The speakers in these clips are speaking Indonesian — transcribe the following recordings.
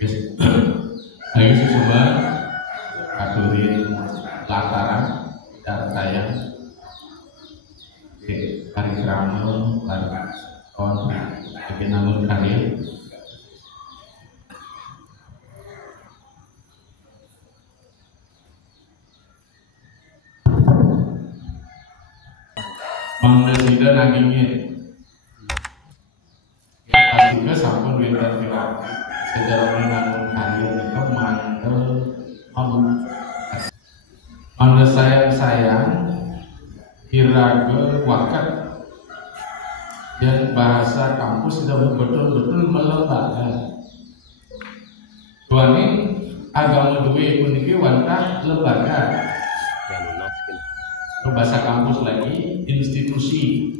Ayo coba aturin lataran cara saya hari kerama tahun bikin namun kalian Mangdesida nagingnya pastinya sampun winter viral sejarah menanggung kalian itu mandel sayang iraga wakat dan bahasa kampus sudah betul-betul melembaga. Tuani agama duwe puniki wantah lembaga. Bahasa kampus lagi institusi.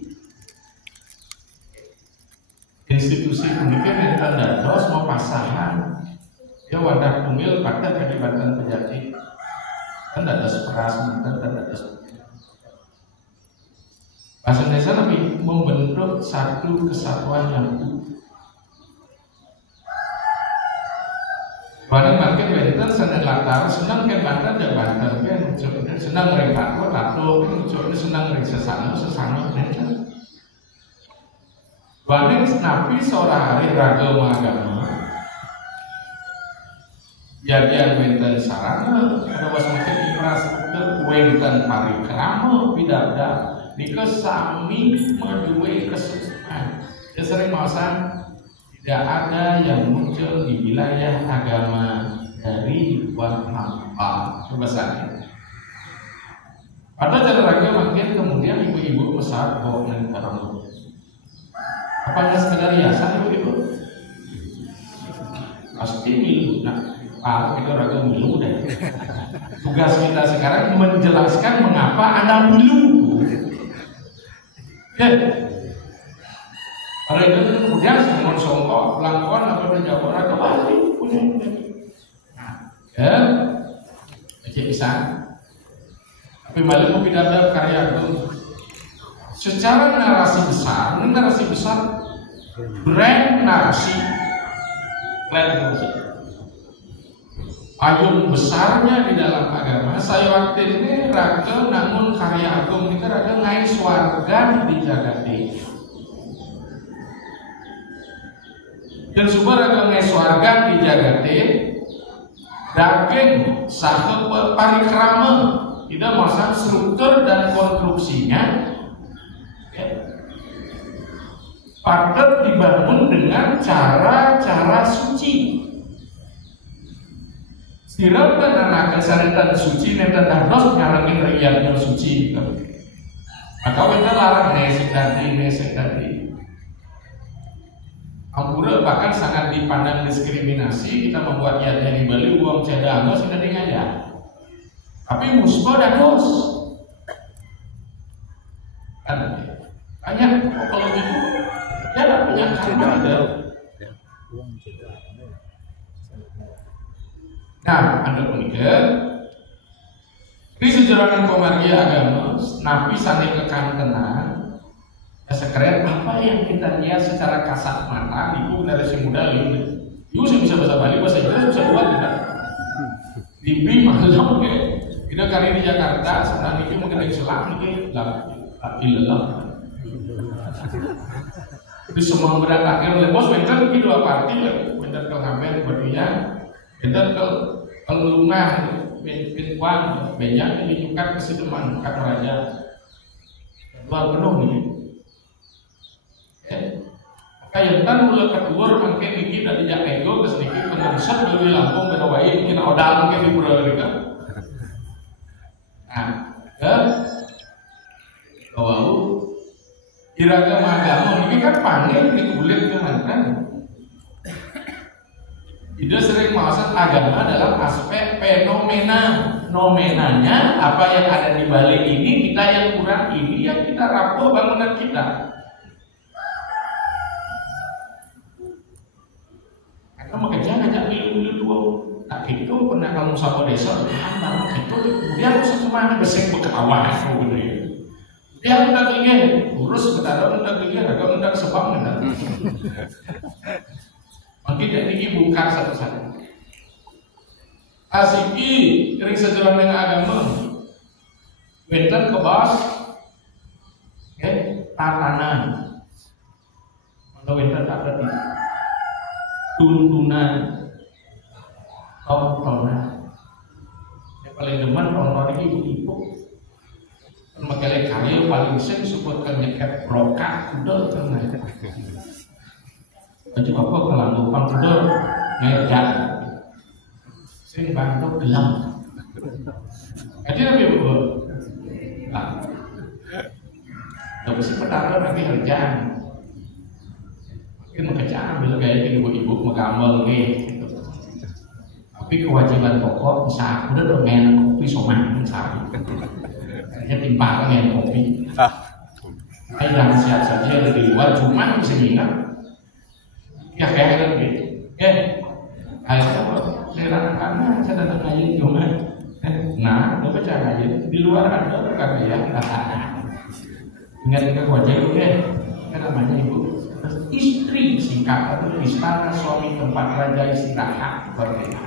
Institusi puniki enten dados mau pasahan. Ya wadah tunggal pada Kadipatan Pejati. Kan dados peras, kan dados bahasa Indonesia lebih membentuk satu kesatuan yang utuh. Barang makin benten senang latar, senang ke Banten dan Banten kan, senang ring tato, senang ring sesana kan. Barang nabi seorang hari ragam agama, jadian benten sarana, ada was makin infrastruktur, benten parikrama, bidada. Nika sami meduwe kesuksesan. Ya sering masan tidak ada yang muncul di wilayah agama dari luar hampa. Coba saja. Pada cara raga makin kemudian ibu-ibu besar bawa dan orang. Apakah sekedar hiasan ibu-ibu? Pasti milu. Nah, kita raga milu deh. Tugas kita sekarang menjelaskan mengapa Anda milu. Kalau itu kemudian semua songkok, pelangkon atau penjabora kembali punya. Ya, aja bisa. Tapi balik mau pindah karya itu. Secara narasi besar, brand narasi. Ayun besarnya di dalam agama saya waktu ini raga namun karya agung ini raga ngai swarga di jagati dan subah raga ngai swarga di jagati daging sah parikrama tidak masang struktur dan konstruksinya patut dibangun dengan cara-cara suci. Sirap dan anak kesaritan suci nenten dardos nyalangin rakyatnya suci. Maka kita larang nesek tadi. Ampura bahkan sangat dipandang diskriminasi. Kita membuat yatnya di Bali uang cadang sudah aja. Tapi musbah dardos. Kan banyak kalau itu ya ada punya karma ada. Nah, Anda pemikir ini sejarah komargia agama Nabi sani kekantenan ya sekeren apa yang kita lihat secara kasat mata itu dari si muda itu saya bisa bahasa Bali, bahasa Inggris bisa buat kita Libi maklum ya kita kali di Jakarta sekarang ini mungkin ada Islam ini ilah itu semua berantakan oleh bos bentar mungkin dua parti bentar ke ngamen berdua bentar ke kelungan pintuan banyak menunjukkan kesedeman kata raja luar penuh nih kayak tan mulai kedua mungkin ini dari Jakego ke sedikit menungsat lebih Lampung berawai mungkin odal mungkin di Purbalingga nah bahwa iragam agama ini kan panggil di kulit teman-teman. Itu sering maksud agama dalam aspek fenomena. Nomenanya apa yang ada di balik ini kita yang kurang ini yang kita rapuh bangunan kita. Karena mengejar ngajak milu-milu dua. Tak gitu pernah kamu sama desa barang gitu kemudian semua besing berkawan gitu. Dia minta ingin urus betara minta ingin agak minta sebab minta. Mungkin ini bukan satu-satu. Asiki ring sejalan dengan agama. Benten ke bos, tatanan. Atau benten tak berarti tuntunan, tontonan. Yang paling demen tonton ini ibu-ibu. Makanya karya paling sering sebutkan nyeket brokat udah tenang. Baju apa kalau lupang udah ngejak. Sering bantu gelap. Jadi lebih ibu. Nah, mesti pertama nanti kerjaan. Mungkin kerjaan bila kayak ibu-ibu mengamal gitu. Tapi kewajiban pokok bisa udah dong main kopi soman misalnya. Hanya timpang main kopi. Yang siap saja ada di luar cuma bisa minat. Ya kayak gitu. Akhirnya anak-anak saya datang aja cuma. Nah, lo percaya aja di luar ada kagak ya? Ingat kewajiban kan namanya ibu istri singkat atau istana suami tempat raja istirahat berbeda.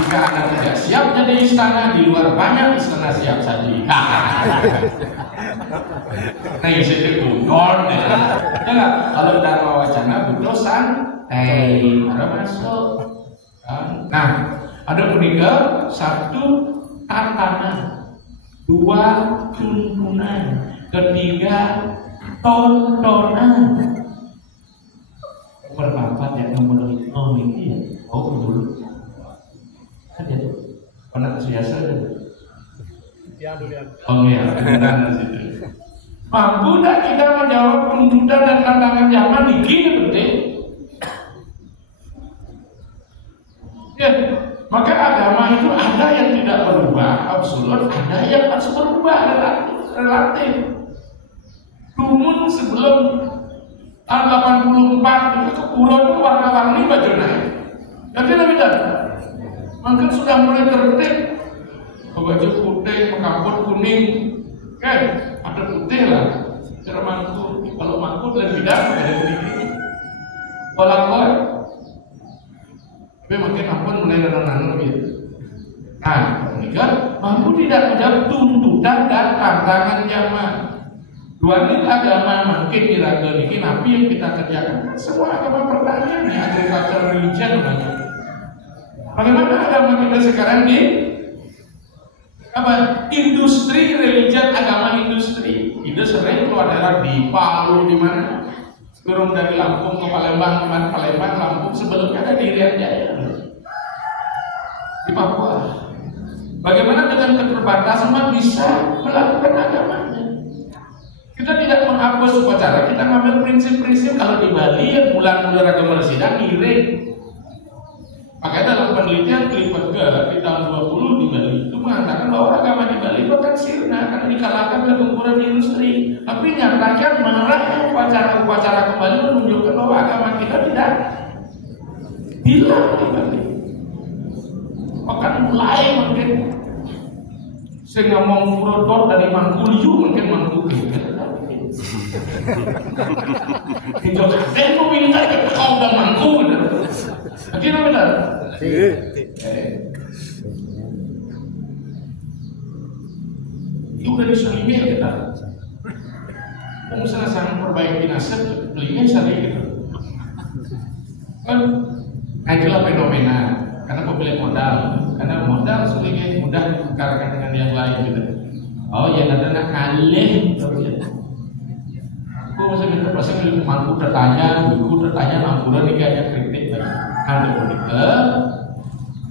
Jika Anda tidak siap jadi istana, di luar banyak istana siap saji. Nah, ini saya kudon ya. Kalau Dharma Wacana butuh santai, ada masuk. Nah, ada ketiga, satu tatanan, dua tuntunan, ketiga tontonan. Berpapat yang nomor ini ya, dulu. Ada tuh, pernah biasa ada. Oh iya, benar sih. Mampu tak kita menjawab tuntutan dan tantangan zaman begini penting? Ya, maka agama itu ada yang tidak berubah absolut, ada yang harus berubah relatif. Dumun sebelum tahun 84 itu kekurun itu warna-warni bajunya. Tapi lebih dari, mungkin sudah mulai tertib. Baju putih, mengkapur kuning, kan? Ada putih lah. Cara mangkuk, kalau mangkuk lebih dari ada kuning. Bolak-balik. Tapi makin ampun mulai nana gitu. Nah, kan mampu tidak menjawab tuntutan dan tantangan zaman. Dua ini agama makin diraga bikin apa yang kita kerjakan. Semua agama pertanyaan ya, agriculture religion namanya. Bagaimana agama kita sekarang di apa? Industri religion, agama industri. Itu sering keluar daerah di Palu di mana? Turun dari Lampung ke Palembang, Lampung sebelumnya ada di Riau Jaya di Papua. Bagaimana dengan keterbatasan bisa melakukan agamanya? Kita tidak menghapus upacara, kita ngambil prinsip-prinsip. Kalau di Bali yang bulan-bulan agama sidang ngiring. Makanya dalam penelitian Clifford Gall di tahun 20 di Bali itu mengatakan bahwa agama di Bali itu akan sirna karena dikalahkan oleh gempuran industri. Tapi nyatakan menerapkan upacara-upacara kembali menunjukkan bahwa agama kita tidak hilang di Bali. Bahkan mulai mungkin saya ngomong Furodot dari Mangkuliu mungkin Mangkuliu. Itu saya mau minta kau udah mangku bener. Begini bener. Itu udah disunimir kita. Kalau misalnya sang perbaiki nasib, belinya sehari gitu. Kan, itulah fenomena. Karena pemilik modal, karena modal sebagai mudah ditukarkan dengan yang lain gitu. Oh ya, ada nak kalih. Aku masih minta pasang ilmu mampu tertanya, buku tertanya, mampuran ini kayaknya kritik lagi. Ada politik.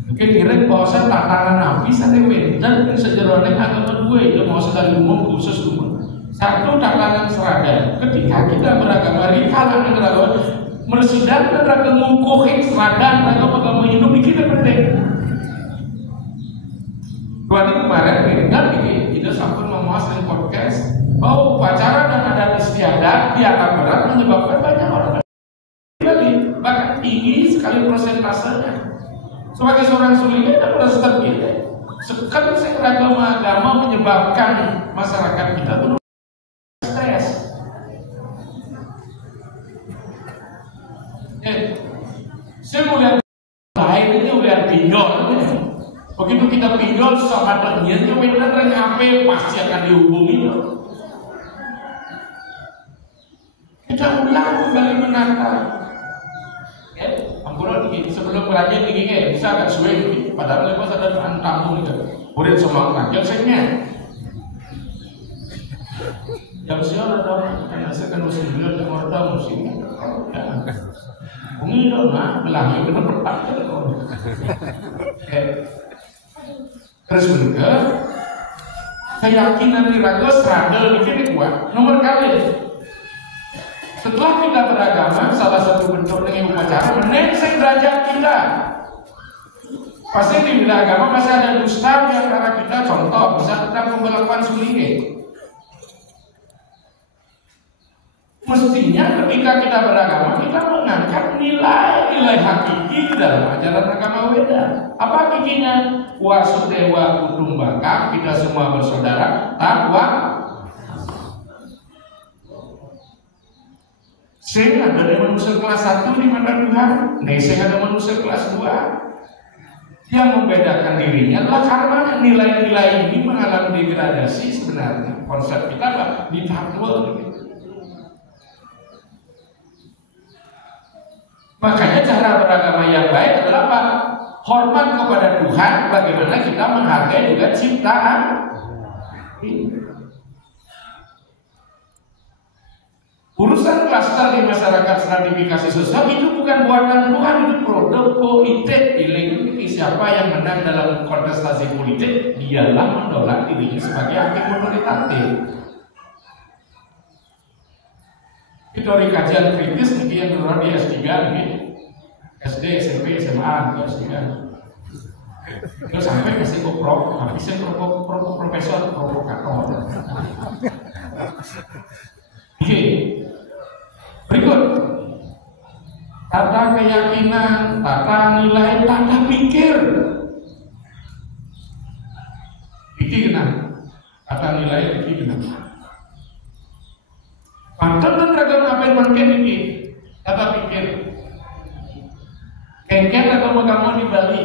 Mungkin kira bahasa tantangan nabi sampai dan sejarahnya agama gue itu mau sekali umum khusus umum. Satu tantangan seragam. Ketika kita beragama di kalangan beragama mersidang dan raga ngukuhin seragam agama hidup di kita penting. Dua hari kemarin dengar ini kita sampai memuaskan podcast. Oh, upacara dan adat istiadat di atas berat menyebabkan banyak orang lagi, bahkan tinggi sekali persentasenya. Sebagai seorang suli dan protestan kita, sekali agama menyebabkan masyarakat kita itu stres. Saya mau lihat lain ini lihat pinjol. Begitu kita pinjol sama temennya, benar ngapain pasti akan dihubungi. Kita ulang kembali menata. Ampun, sebelum rajin ini bisa agak suwe. Padahal lepas ada tampung itu. Boleh semua panjang saya. Yang siapa ada karena saya kan musim bulan yang ada musim. Bumi dong, belahnya benar bertakar. Terus juga keyakinan diraga struggle mikir kuat. Nomor kali setelah kita beragama, salah satu bentuk dengan upacara menengsek derajat kita. Pasti di beragama masih ada dusta di antara kita. Contoh, bisa kita pembelakuan sulinge. Mestinya ketika kita beragama, kita mengangkat nilai-nilai hakiki dalam ajaran agama Weda. Apa hakikinya? Wasudewa kutumbaka, kita semua bersaudara, takwa. Sing ada manusia kelas 1 di mata Tuhan, Neseng ada manusia kelas 2. Yang membedakan dirinya adalah karena nilai-nilai ini mengalami degradasi sebenarnya. Konsep kita apa? Ditakwa. Makanya cara beragama yang baik adalah apa? Hormat kepada Tuhan, bagaimana kita menghargai juga ciptaan. Urusan klaster di masyarakat stratifikasi sosial itu bukan buatan Tuhan, itu produk politik. Pilih siapa yang menang dalam kontestasi politik, dialah menolak dirinya sebagai hakim otoritatif. Itu dari kajian kritis nanti yang dulu di S3 nih, SD, SMP, SMA, S3. Terus sampai kasih koprok, habisnya profesor provokator. Oke, berikut tata keyakinan, tata nilai, tata pikir. Pikir tata nilai, pikir Pantas dan ragam ngapain makin ini? Tata pikir. Kengken agama-agama di Bali.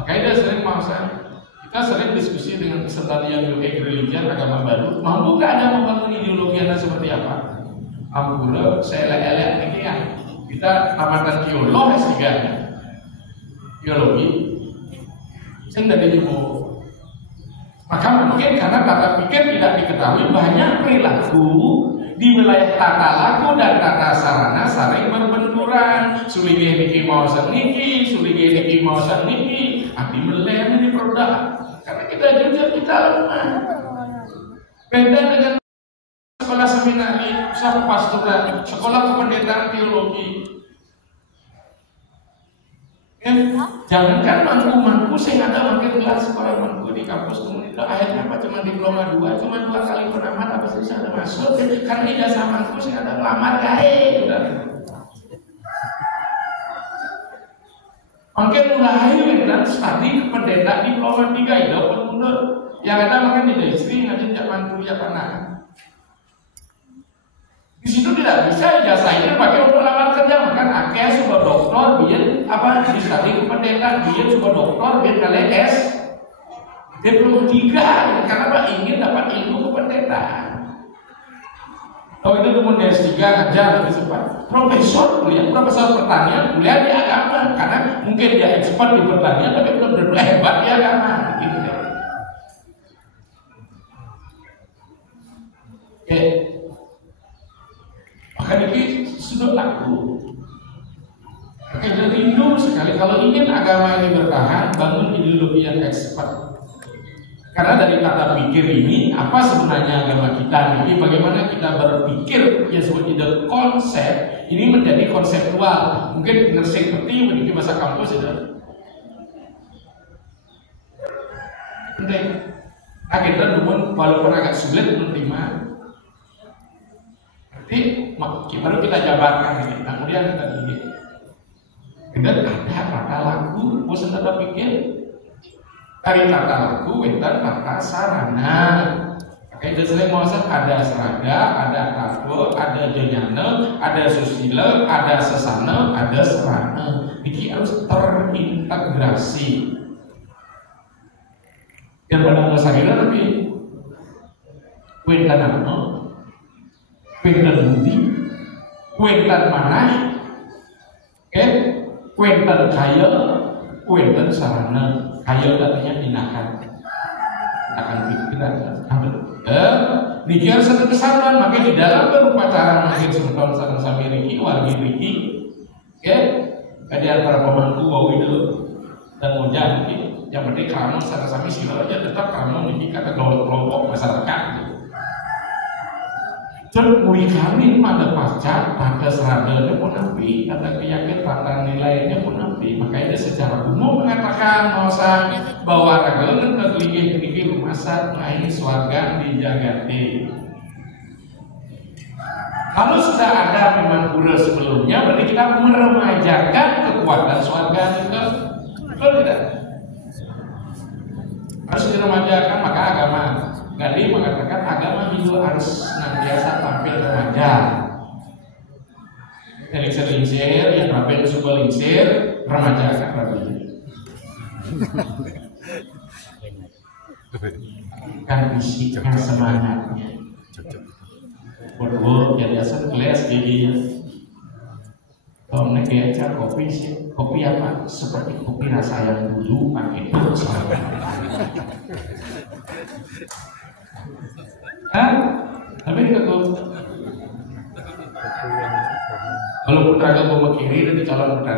Makanya dia sering kita sering diskusi dengan peserta yang religion agama baru. Mampu gak ada membangun ideologi Anda seperti apa? Ampura, saya elek-elek ini ya. Kita tamatan teolog S3 teologi. Saya tidak dijemput. Maka mungkin karena tata pikir tidak diketahui, banyak perilaku di wilayah tata laku dan tata sarana saling berbenturan. Sulingi niki mau niki, sulingi niki mau niki, abdi melem di produk. Karena kita jujur kita lemah. Beda dengan sekolah seminari, usaha pastoral, sekolah kependetaan teologi. Jangankan mangku saya ada makin kelas sekolah mangku di kampus komunitas akhirnya apa cuma diploma 2, cuma 2 kali pengamat apa sih saya ada masuk karena ijazah mangku saya ada lamar gae makin mulai dan studi pendeta diploma 3 itu pun mundur yang ada makin di istri nanti tidak mantu ya tanah. Di situ tidak bisa ijazah ini pakai untuk lamar kerja, makan akeh sudah doktor, biar apa disadi pendeta, biar sudah doktor, biar kalian S, diploma 3, karena apa ingin dapat ilmu kependetaan. Kalau itu kemudian S3 ngajar lebih cepat. Profesor pertanian kuliah di agama, karena mungkin dia expert di pertanian, tapi belum benar hebat di agama, gitu ya. Oke. Maka ini sudah laku. Oke, jadi rindu sekali kalau ingin agama ini bertahan, bangun ideologi yang expert. Karena dari kata pikir ini, apa sebenarnya agama kita ini? Bagaimana kita berpikir yang disebut ide konsep ini menjadi konseptual. Mungkin ngersing penting memiliki bahasa kampus itu. Penting. Akhirnya walaupun agak sulit menerima. Jadi baru kita jabarkan ini. Kemudian kita ini. Kemudian ada tata laku, bosan tata pikir. Dari tata laku, dan tata sarana. Kayak sering masa ada Seraga, ada Tato, ada Jonyana, ada Susila, ada Sesana, ada Serana. Ini harus terintegrasi. Dan pada masa itu tapi kuentan apa? Kuentan budi, kuentan mana? Kuentan kaya, kuentan sarana. Kaya artinya inakan pikiran. Dikira satu kesalahan, maka di dalam berupacara makin semeton sarang sami riki, wargi riki, di antara pemangku bau itu dan mojang yang penting kamu sarang sami sila aja tetap kamu ini kata kelompok masyarakat. Terus muri kami pada pasca, pada seraganya pun nabi, kata keyakinan tata nilainya pun nabi. Makanya secara umum mengatakan bahwa ragalan terlingih rumah saat main swarga dijagati. Kalau sudah ada memang pura sebelumnya, berarti kita meremajakan kekuatan swarga juga. Betul tidak? Harus diremajakan, maka agama Gandhi mengatakan agama Hindu harus senantiasa tampil remaja. Eliksir-lingsir, yang rapi suka lingsir, remaja kan rapi. Kan bisiknya semangatnya. Berdua jadi asal kelas gigi. Kalau naik aja kopi sih, kopi apa? Seperti kopi rasa yang dulu pakai itu. Tapi ini kalau putra mau kiri dari calon putra,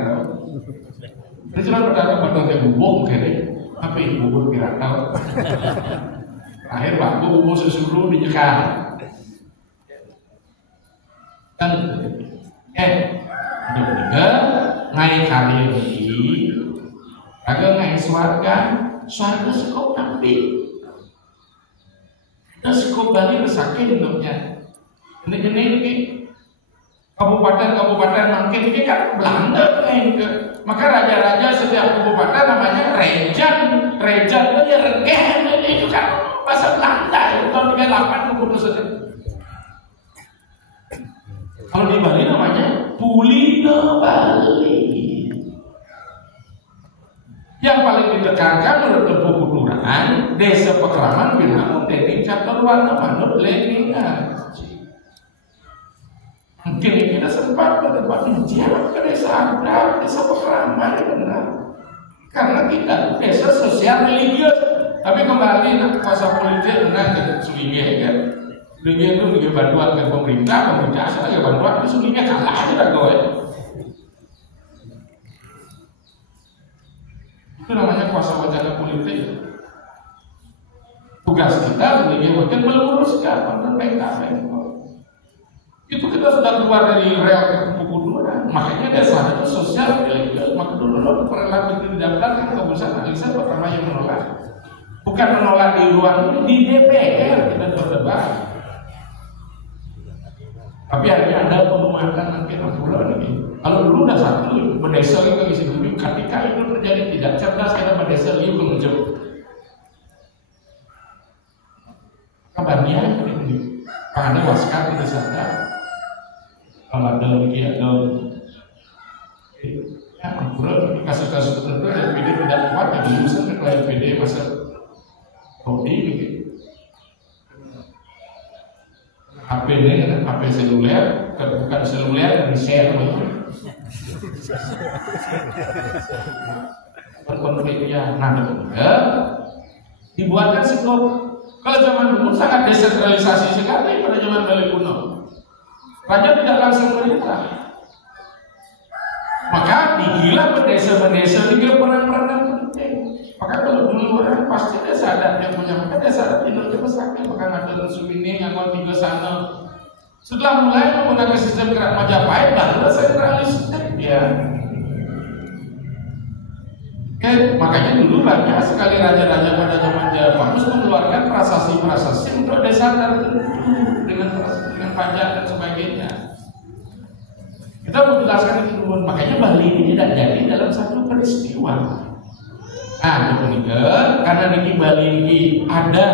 dari calon putra bakal ke bubuk kiri, tapi bubuk kira tahu. Akhir baku bubuk sesuruh dijekan. Dan juga ngai kali ini, agak ngai swarga sekop nanti. Nah, sekop Bali bersakit hidupnya. Ini kabupaten mungkin ini kan Belanda ke. Maka raja-raja setiap kabupaten namanya rejan itu ya regen itu kan bahasa Belanda itu tahun 38 keputusan. Kalau di Bali namanya Pulina Bali. Yang paling ditekankan menurut buku Quran, desa Pekraman Binangun Dening Catur Warna Manut Leningan. Mungkin kita sempat berdebat jangan ke desa Adat, desa Pekraman benar. Karena kita desa sosial religius, tapi kembali kuasa politik dengan Sulingnya kan. Sulingnya itu bantuan ke pemerintah asal bantuan itu Sulingnya kalah aja dah gue. Itu namanya kuasa wacana politik. Tugas kita sebagai wakil meluruskan tentang PKB. Itu kita sudah keluar dari rel buku 2. Makanya dasar itu sosial religius. Maka dulu perilaku itu didaftarkan ke perusahaan analisa pertama yang menolak. Bukan menolak di ruang ini, di DPR kita berdebat. Tapi akhirnya ada penguatan nanti pulau ini. Kalau dulu udah satu berdesa itu isi dulu, ketika itu terjadi tidak cerdas karena berdesa itu menunjuk kabarnya ini karena waskar tidak sadar kalau ada lagi ada ya pulau kasus-kasus tertentu yang PD tidak kuat ya diurusan ke klien PD masa kopi gitu. HP ini HP seluler, bukan seluler dan share konfliknya. Nah, dibuatkan skop. Kalau zaman dulu sangat desentralisasi sekali pada zaman Bali kuno. Raja tidak langsung perintah. Maka digilah berdesa-berdesa juga peran-peran penting. Maka kalau dulu orang pasti desa adat yang punya maka desa adat Indonesia besarnya maka ada Sumini yang mau tiga sana. Setelah mulai menggunakan sistem Kerak Majapahit baru sentralistik ya. Makanya dulu banyak sekali raja-raja pada zaman Jepang mengeluarkan prasasti-prasasti untuk desa tertentu dengan pajak dan sebagainya. Kita menjelaskan itu dulu. Makanya Bali ini tidak jadi dalam satu peristiwa. Nah, karena di Bali ini ada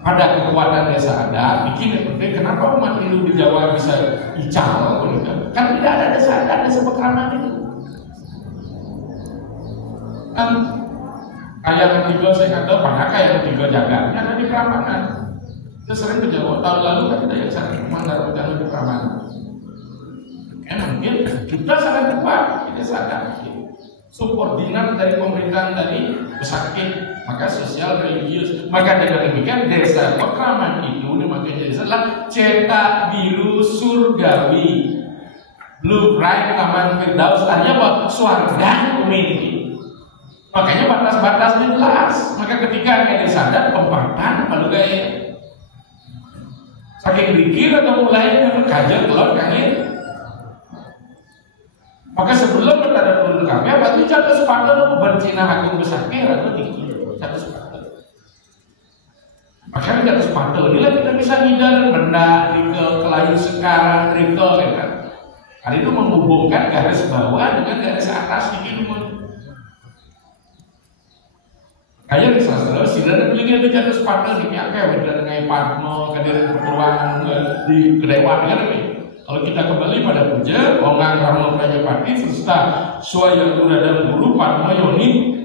pada kekuatan desa adat. Bikin penting kenapa umat Hindu di Jawa bisa ical? Kan tidak ada desa adat, desa pekraman itu. Kan kayak ketiga saya kata pada kayak ketiga jagatnya ada di Prambanan. Kita sering ke Jawa, tahun lalu kan kita yang sering memandang rencana di Prambanan. Mungkin kita sangat kuat, kita sadar. Subordinat dari pemerintahan tadi pesakit, maka sosial religius, maka dengan demikian desa pekraman itu makanya adalah cetak biru surgawi, blueprint Taman Firdaus, hanya buat swarga memiliki. Makanya batas-batasnya jelas. Maka ketika ada desa adat tempatan lalu gaya saking dikir atau mulai kajian telur kali. Maka sebelum berada dulu kami, apa itu jatuh sepatu bencina hakim besakir atau tinggi jatuh sepatu. Makanya jatuh sepatu inilah kita bisa hindar benda rikel kelayu sekarang rikel kan. Hari itu menghubungkan garis bawah dengan garis atas dikit. Kayak di sastra sila juga ada jatuh sepatu di pihak kayak dengan Padma kadiran pertuangan di kedewan kan ini. Kalau kita kembali pada puja, Ongang Rama Prajapati serta Swaya Turadam Guru Padma Yoni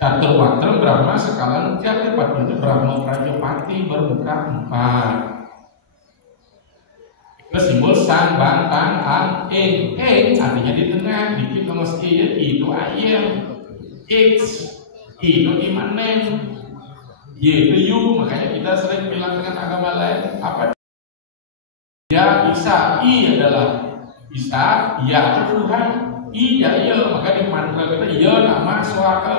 Catur Watra Brahma Sekalan Jati Padma itu Brahma Prajapati bermuka 4. Itu simbol sang bantang an artinya di tengah dikit meski ya itu ayam X itu imanen Y itu U, makanya kita sering bilang dengan agama lain apa ya Isa, I adalah Isa, ya Tuhan, I ya iya, maka di mantra kita iya nama suaka,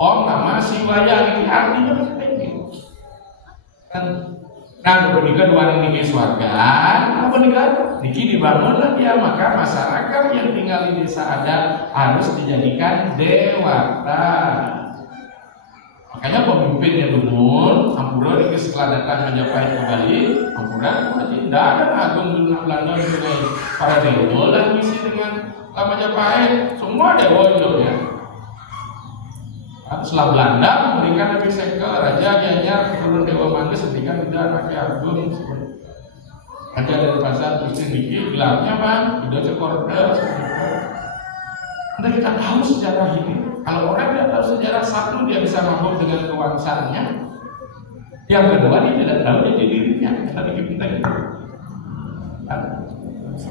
Om nama Siwaya, ini artinya seperti itu. Kan, nah kemudian dua ini suarga, apa nih kan? Niki dibangunlah dia, maka masyarakat yang tinggal di desa adat harus dijadikan dewata. Makanya pemimpin yang lumun, Ampura ini setelah datang Majapahit kembali, Ampura tidak ada agung dunia Belanda dengan para dewa dan misi dengan Majapahit, semua dewa hidupnya. Setelah Belanda memberikan Nabi Seke, Raja Gianyar, turun Dewa Manggis, memberikan tidak anaknya agung, Raja dari pasar Gusti Niki, gelarnya bang, tidak sekorda, Anda kita tahu sejarah ini. Kalau orang tidak tahu sejarah, satu dia bisa mabuk dengan kewangsaannya, yang kedua dia tidak tahu jati dirinya. Kita dikit-dikit gitu.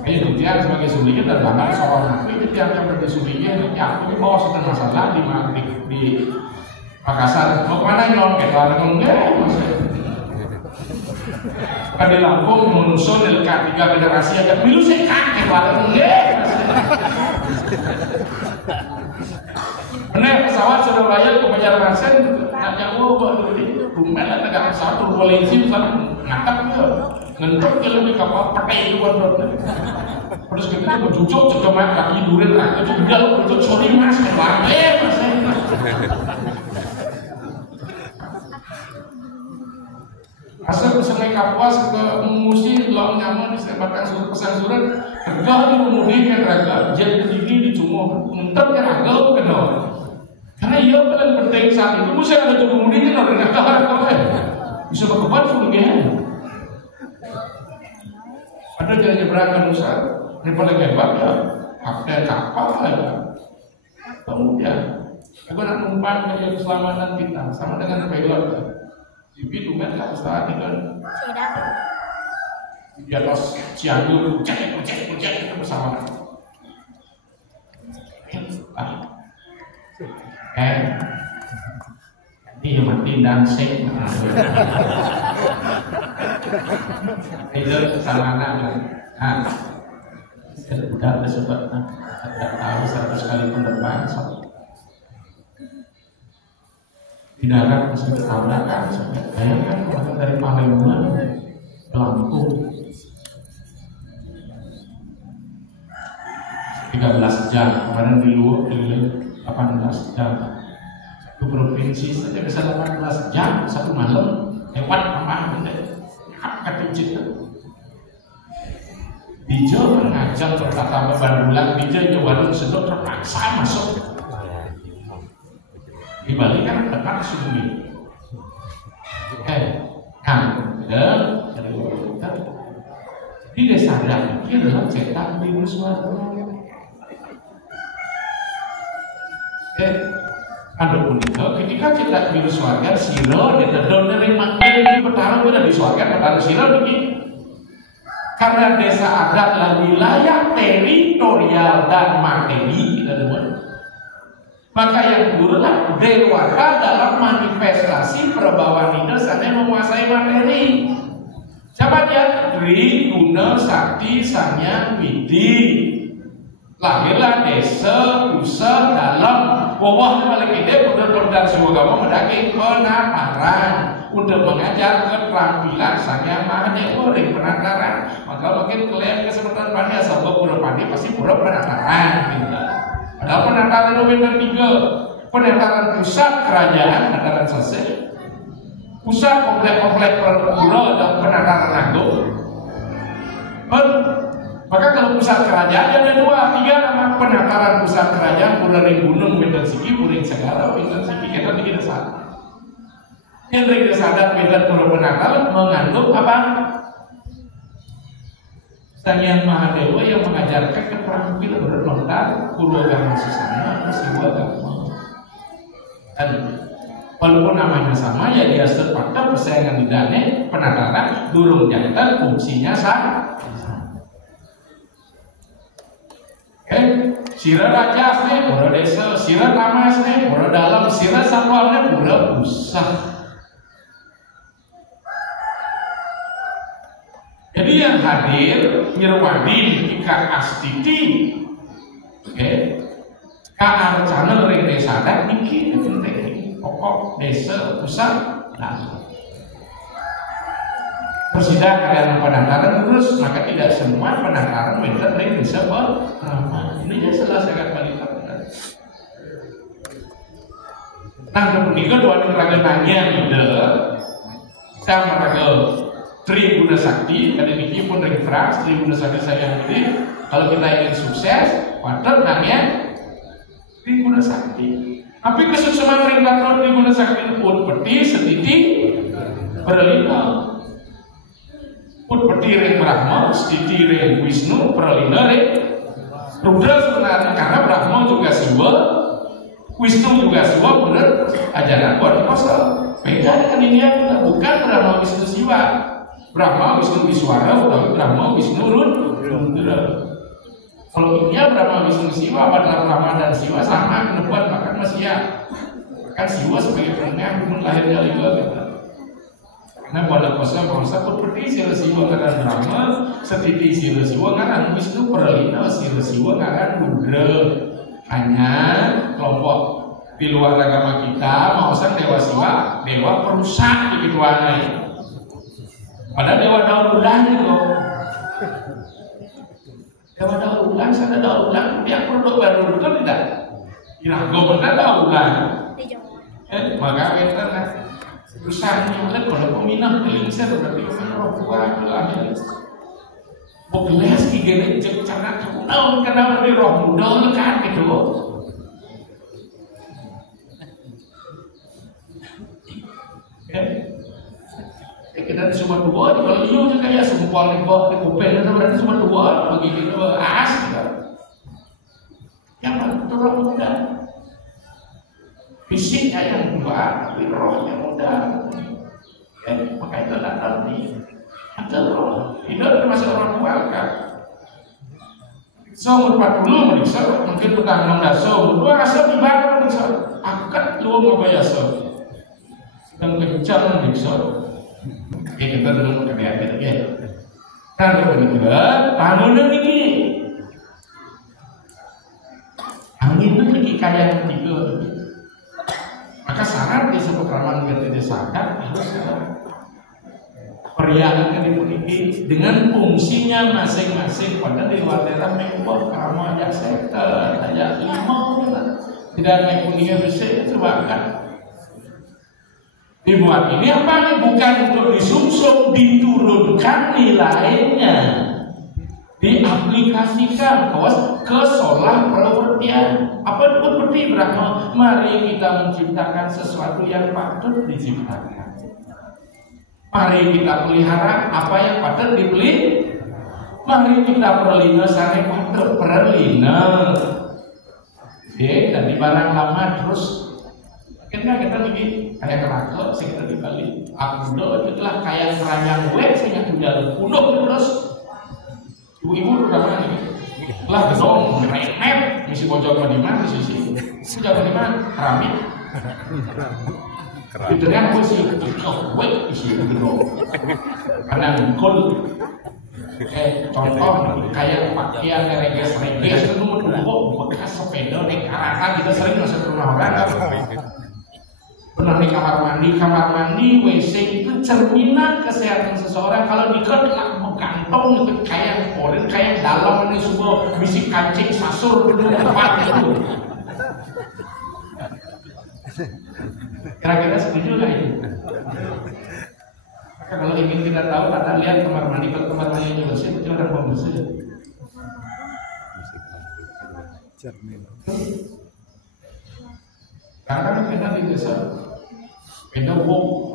Kayak Jutian sebagai sulinya dan bahkan seorang nabi Jutian yang berarti sulinya ya aku bawa setengah masalah di Makassar. Mau kemana nyolong kayak orang enggak maksudnya. Kan di Lampung menusul dekat 3 generasi ada milu sekat kayak orang enggak. Benar pesawat Surabaya ke Banjarmasin, nanya baru ini rumahnya negara satu polisi misalnya ngangkat dia, ngentuk dia lebih kapal pakai luar luar. Terus kita berjujuk cuma kaki durin lah, itu udah lo berjujuk sorry mas, kembali mas. Asal pesanai Kapuas ke Musi, lo nyaman disebabkan surat pesan surat, enggak dimudikan raga, jadi ini dicumur, mentok raga kenal. Karena ia paling penting saat itu, Musi ada kemudian orang yang kalah bisa berkebat sebagainya. Ada jalan nyebrangkan Musa, ini paling hebat ya, kapten kapal ya. Kemudian, aku nak numpang dari keselamatan kita, sama dengan pilot. Tapi tumen tak ustaz dengan di atas Cianjur, cek kita bersama. Ini mati dan sek. Itu sama anak. Sudah tersebut tidak tahu 100 kali pendepan. Di darat mesti tabrakan, bayangkan kalau dari Palembang ke Lampung 13 jam, kemarin di luar 18 jam. Satu provinsi saja bisa 18 jam satu malam, hebat aman kata cita. Bijo mengajak tertata Bandulan, Bijo itu baru sedot terpaksa masuk. Di Bali kan dekat sungai. Jadi desa sadar itu adalah cetak di suatu. Adapun itu ketika cetak di suarga siro ditedon dari makin di petara udah di suarga petara siro begini. Karena desa adat adalah wilayah teritorial dan materi kita dengar. Maka yang berulang dewata dalam manifestasi perbawaan itu sampai menguasai materi. Siapa dia? Tri, Guna, Sakti, Sanyang, Widi. Lahirlah desa, pusat, dalam. Wawah balik ide benar-benar dan semua kamu mendaki penamparan untuk mengajar keterampilan Sanyang Mahadewa dari penataran. Maka mungkin kalian kesempatan pandai sebab pura pandai pasti pura penataran. Padahal penataran itu beda tiga. Penataran pusat kerajaan, penataran selesai. Pusat komplek-komplek pura dan penataran agung. Maka kalau pusat kerajaan ada dua, tiga nama penataran pusat kerajaan, puring gunung, medan siki, puring segala, medan siki, kita tidak sadar. Yang tidak sadar medan pura penataran mengandung apa? Sanyang Mahadewa yang mengajarkan keterampilan berlontar, Purwagama Susana, Siwa Gama. Dan walaupun namanya sama, ya dia sepatah persaingan di dane penataran, durung jantan fungsinya sama. Sira rajas nih, pura desa, sira tamas nih, pura dalam, sira sampalnya pura pusat. Jadi yang hadir Nyirwadin, Ika Astiti, Kak Arcana ring desa dan bikin pokok desa pusat. Nah, persidangan kalian penataran terus, maka tidak semua penataran benar ring desa beramah. Ini dia selesai kali benar. Nah, kemudian dua raga nanya ide, sama raga Tri Guna Sakti, kali ini pun referensi Tri Guna Sakti saya ini. Kalau kita ingin sukses, wajar nanya Tri Guna Sakti. Tapi kesuksesan ring datang Tri Guna Sakti pun peti setiti berlima. Pun peti ring Brahma, setiti ring Wisnu, berlima ring Rudra sebenarnya karena Brahma juga Siwa, Wisnu juga Siwa, benar ajaran buat kosong. Beda dengan ini bukan Brahma Wisnu Siwa, Brahma Wisnu Wiswara, tapi Brahma Wisnu Rudra. Kalau ini Brahma Wisnu Siwa, pada Brahma dan Siwa sama kenebuan bahkan masih ya, kan Siwa sebagai penengah pun lahir dari juga. Karena pada kosong bangsa seperti sila Siwa ngaran Brahma, setiti sila Siwa ngaran Wisnu, perlina sila Siwa ngaran Rudra. Hanya kelompok di luar agama kita mau sang dewa Siwa, dewa perusak di keduanya. Padahal dewa daun ulang itu. Dewa daun ulang, sana daun ulang, dia produk baru betul tidak? Irago benar daun ulang. Maka kita kan rusaknya oleh kalau peminat kelingser berarti kan roh tua itu akhirnya begeles gigit cek cara tahu kenapa di roh muda kan gitu. Kita cuma dua, kalau iya juga ya semua di bawah di kuping itu berarti cuma dua bagi kita as gitu. Yang mana roh muda? Fisiknya yang muda, tapi rohnya muda. Maka itu datang di ada roh. Tidak termasuk orang tua kan. So 40 meriksa, mungkin petang 16 so, dua rasa di baru meriksa. Akad lu mau bayar so. Sedang kencang meriksa. Kita dulu mau kerja ya. Kalau begitu, tahun ini angin itu lagi kayak gitu. Maka syarat di sebuah ramalan kita disadar harus periangan yang dimiliki dengan fungsinya masing-masing. Pada di luar daerah mewah, kamu ada sektor, ada limau, tidak naik kuningnya bersih itu bahkan dibuat ini apa? Bukan untuk disumsum, diturunkan nilainya, diaplikasikan ke solah perwetian. Apa itu seperti Brahma? Mari kita menciptakan sesuatu yang patut diciptakan. Mari kita pelihara apa yang patut dibeli. Mari kita perlina sane patut perlina. Tadi barang lama terus kita lagi kayak kerakot sih kita dibalik. Aku itulah kayak keranjang gue sehingga udah punuk terus. Ibu-ibu udah mana nih? Lah gedong, nep, misi pojok di mana sih? Pojok di mana? Keramik. Itu kan gue sih, gue isi gedong. Karena ngikul. Contoh kayak pakaian reges itu menunggu bekas sepeda naik karakan kita sering masuk rumah orang kan. Benar di kamar mandi WC itu cerminan kesehatan seseorang. Kalau dikat kantong itu kayak korin kayak dalam ini sebuah bisi kancing sasur tempat itu. Kira-kira setuju nggak ini? Kalau ingin kita tahu, kita lihat kamar mandi. Kalau kamar mandinya bersih, itu orang pembersih. Karena kita di desa, kita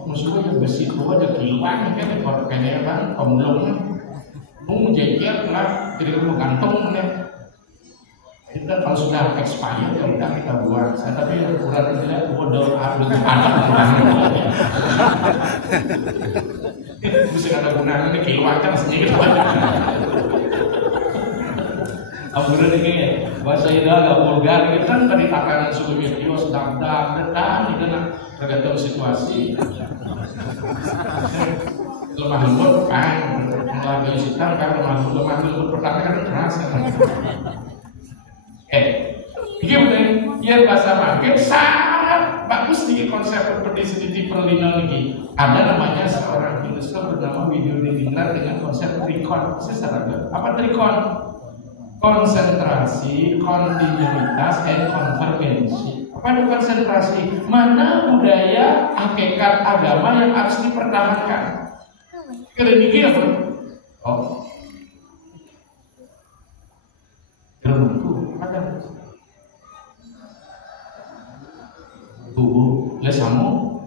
musuhnya bersih, ada kiluan, kan kayak apa, pemulungnya, mau jejer lah, jadi mau gantung nih. Kita kalau sudah expired ya udah kita buang. Saya tapi ukuran tidak bodoh harus ada gunanya. Bisa ada gunanya keluarkan sedikit aja. Ampun ini bahasa Indah agak vulgar gitu kan tadi takaran suku video sedang datang itu nak tergantung situasi. Lemah lembut kan, melalui sitar kan lemah lembut pertama kan keras kan. Begini, biar bahasa Mangkir sangat bagus nih konsep seperti perlindungan lagi. Ada namanya seorang filosof bernama Widyo Devendra dengan konsep trikon. Apa trikon? Konsentrasi, kontinuitas, dan konvergensi. Apa itu konsentrasi? Mana budaya, hakikat agama yang harus dipertahankan? Kedua apa? Oh, ada tubuh lesamu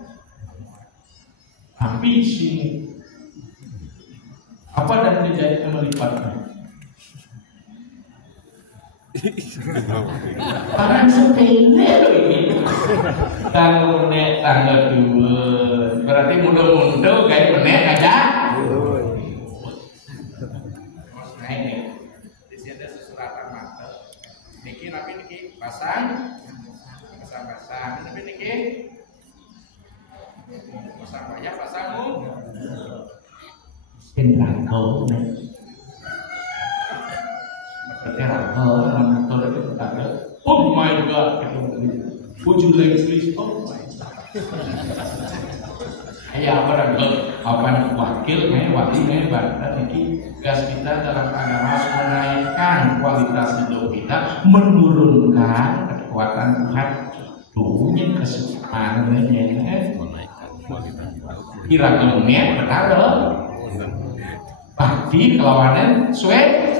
tapi sini apa dan kejadian melipatnya karena sepele loh ini tanggung nek tanggal 2 berarti mudah-mudah kayak benek aja niki pasang tapi niki pasang banyak pasangmu rangkau maksudnya rangkau itu ada oh my god would you like this oh my god apa rangkau apa wakil bantat niki gas kita dalam agama menaikkan kualitas hidup kita menurunkan kekuatan Tuhan punya kesukaannya kira-kira bertaruh bakti kelawanan suet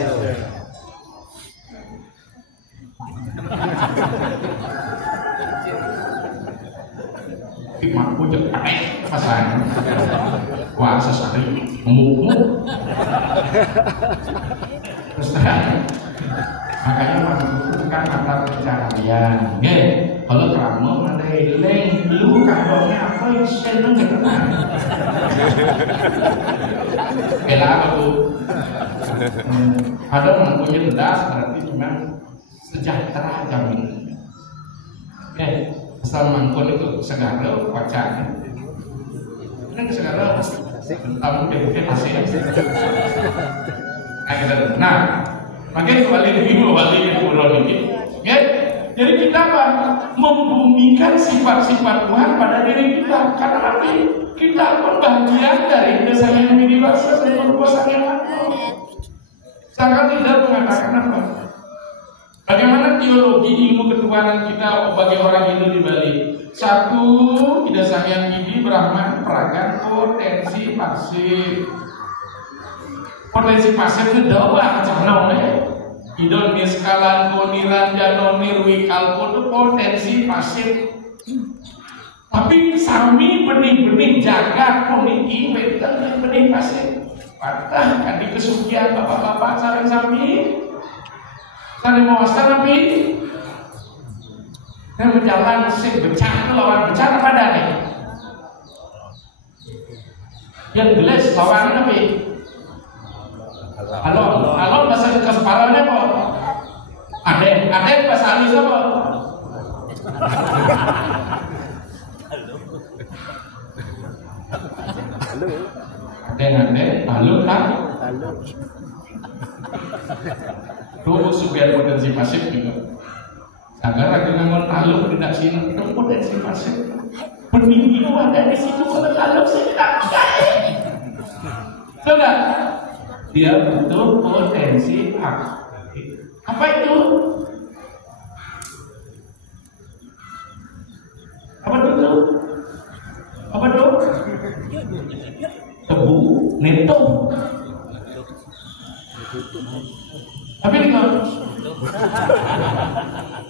mampu cepat pasangan wah sesari mumuk terus makanya membutuhkan mata pencaharian kalau kamu meneleng lu kandungnya apa seneng gak kenal bela apa tuh ada mempunyai cerdas berarti memang sejahtera jamin asal mangkon itu segala wacana kan segala tamu mungkin masih nah makanya kembali ke bulan ini jadi kita membumikan sifat-sifat Tuhan pada diri kita karena nanti kita pun bagian dari desanya yang dewasa dan berkuasa yang Allah. Saya tidak mengatakan apa bagaimana teologi ilmu ketuhanan kita bagi orang Hindu di Bali. Satu, tidak sayang ini Brahman peragan potensi pasif. Potensi pasif itu doa macam idol niskalan koniran jano nirwi kalpo itu potensi pasif. Tapi sami benih-benih jagat puniki benten benih pasir. Patah kadi kesugihan bapak-bapak sareng sami. Sareng mawasan tapi dan berjalan sing becah lawan becah apa nih? Yang geles lawan apa? Halo bahasa keseparannya apa? Ada bahasa halus apa? Ada halo kan? Tuh sugihan potensi pasif juga. Agar lagi ngomong halo tidak sini itu potensi pasif. Peninggi ada di situ kalau halo saya tidak sudah. Dia butuh potensi aktif. Apa itu? Apa itu? Apa itu? Tebu, neto. Tapi ini kan?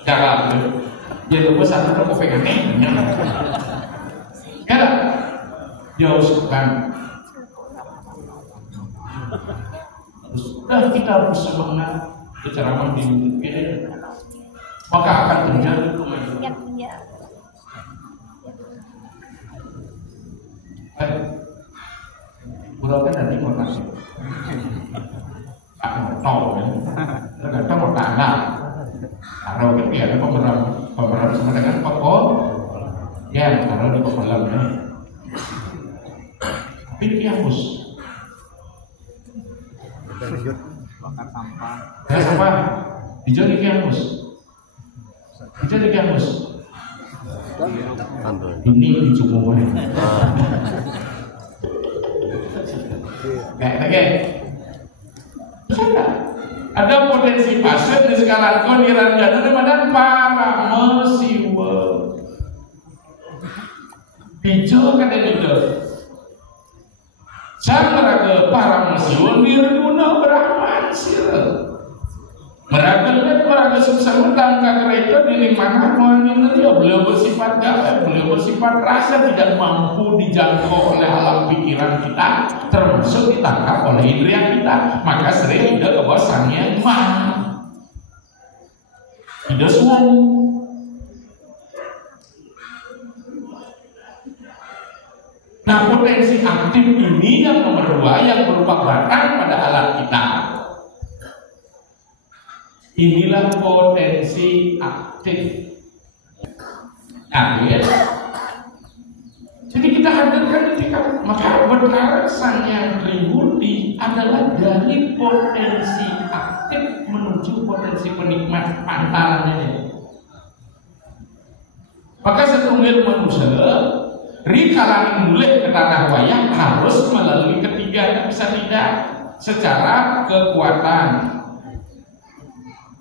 Jangan. Dia lupa satu aku pengen nanya. Ya, jauh sekarang. Sudah kita bersemangat berceramah di mungkin, maka akan terjadi kemajuan. Bukan nanti mau kasih. Tak mau tahu kan? Ternyata mau tanah. Taruh kan dia ada pemeran sama dengan pokok. Ya, taruh di kolamnya. Tapi kiamus. Bakar sampah. Ya sampah. Hijau di kiamus. Hijau di kiamus. Ini di Jokowi. Kayak ada potensi pasir di skala kodiran jatuh daripada para mesiwa. Hijau kata hijau. Jangan ke para mesiwa nirguna Brahman sila. Meraga susah utang kereta di mana mengingin dia beliau bersifat gagal, beliau bersifat rasa tidak mampu dijangkau oleh alam pikiran kita, termasuk ditangkap oleh indera kita, maka sering tidak kebasannya mah tidak suam. Nah potensi aktif ini yang nomor 2 yang berupa batang pada alat kita. Inilah potensi aktif. Aktif. Jadi kita hadirkan ketika maka benar sang yang Tribudi adalah dari potensi aktif menuju potensi penikmat pantarannya. Maka setunggal manusia rikalan mulai ke tanah wayang harus melalui ketiga, bisa tidak secara kekuatan.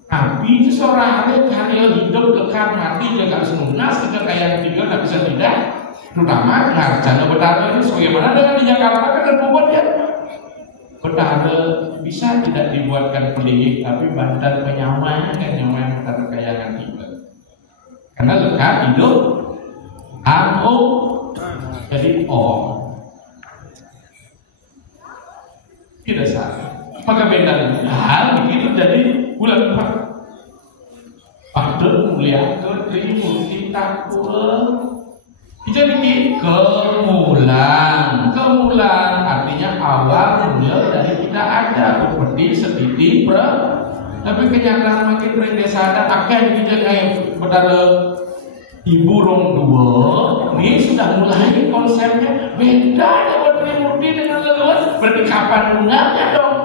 Tapi seseorang karya hidup dekat mati jaga semunas kekayaan tiga tak bisa tidak, terutama ngarjana betara ini sebagaimana dengan di Jakarta kan terbuat ya. Betara bisa tidak dibuatkan pelingik, tapi bantan penyamanya kan nyaman betara kekayaan tiga. Karena lekat hidup, amo jadi tidak salah. Maka beda hal begitu jadi bulan 4 Padahal mulia ke Trimurti takul jadi kemulan artinya awal mula dari tidak ada seperti setitik tapi kenyataan makin berdesa ada akan kita kayak berdara ibu rong dua ini sudah mulai konsepnya beda dengan Trimurti dengan leluhur berarti kapan mulanya dong.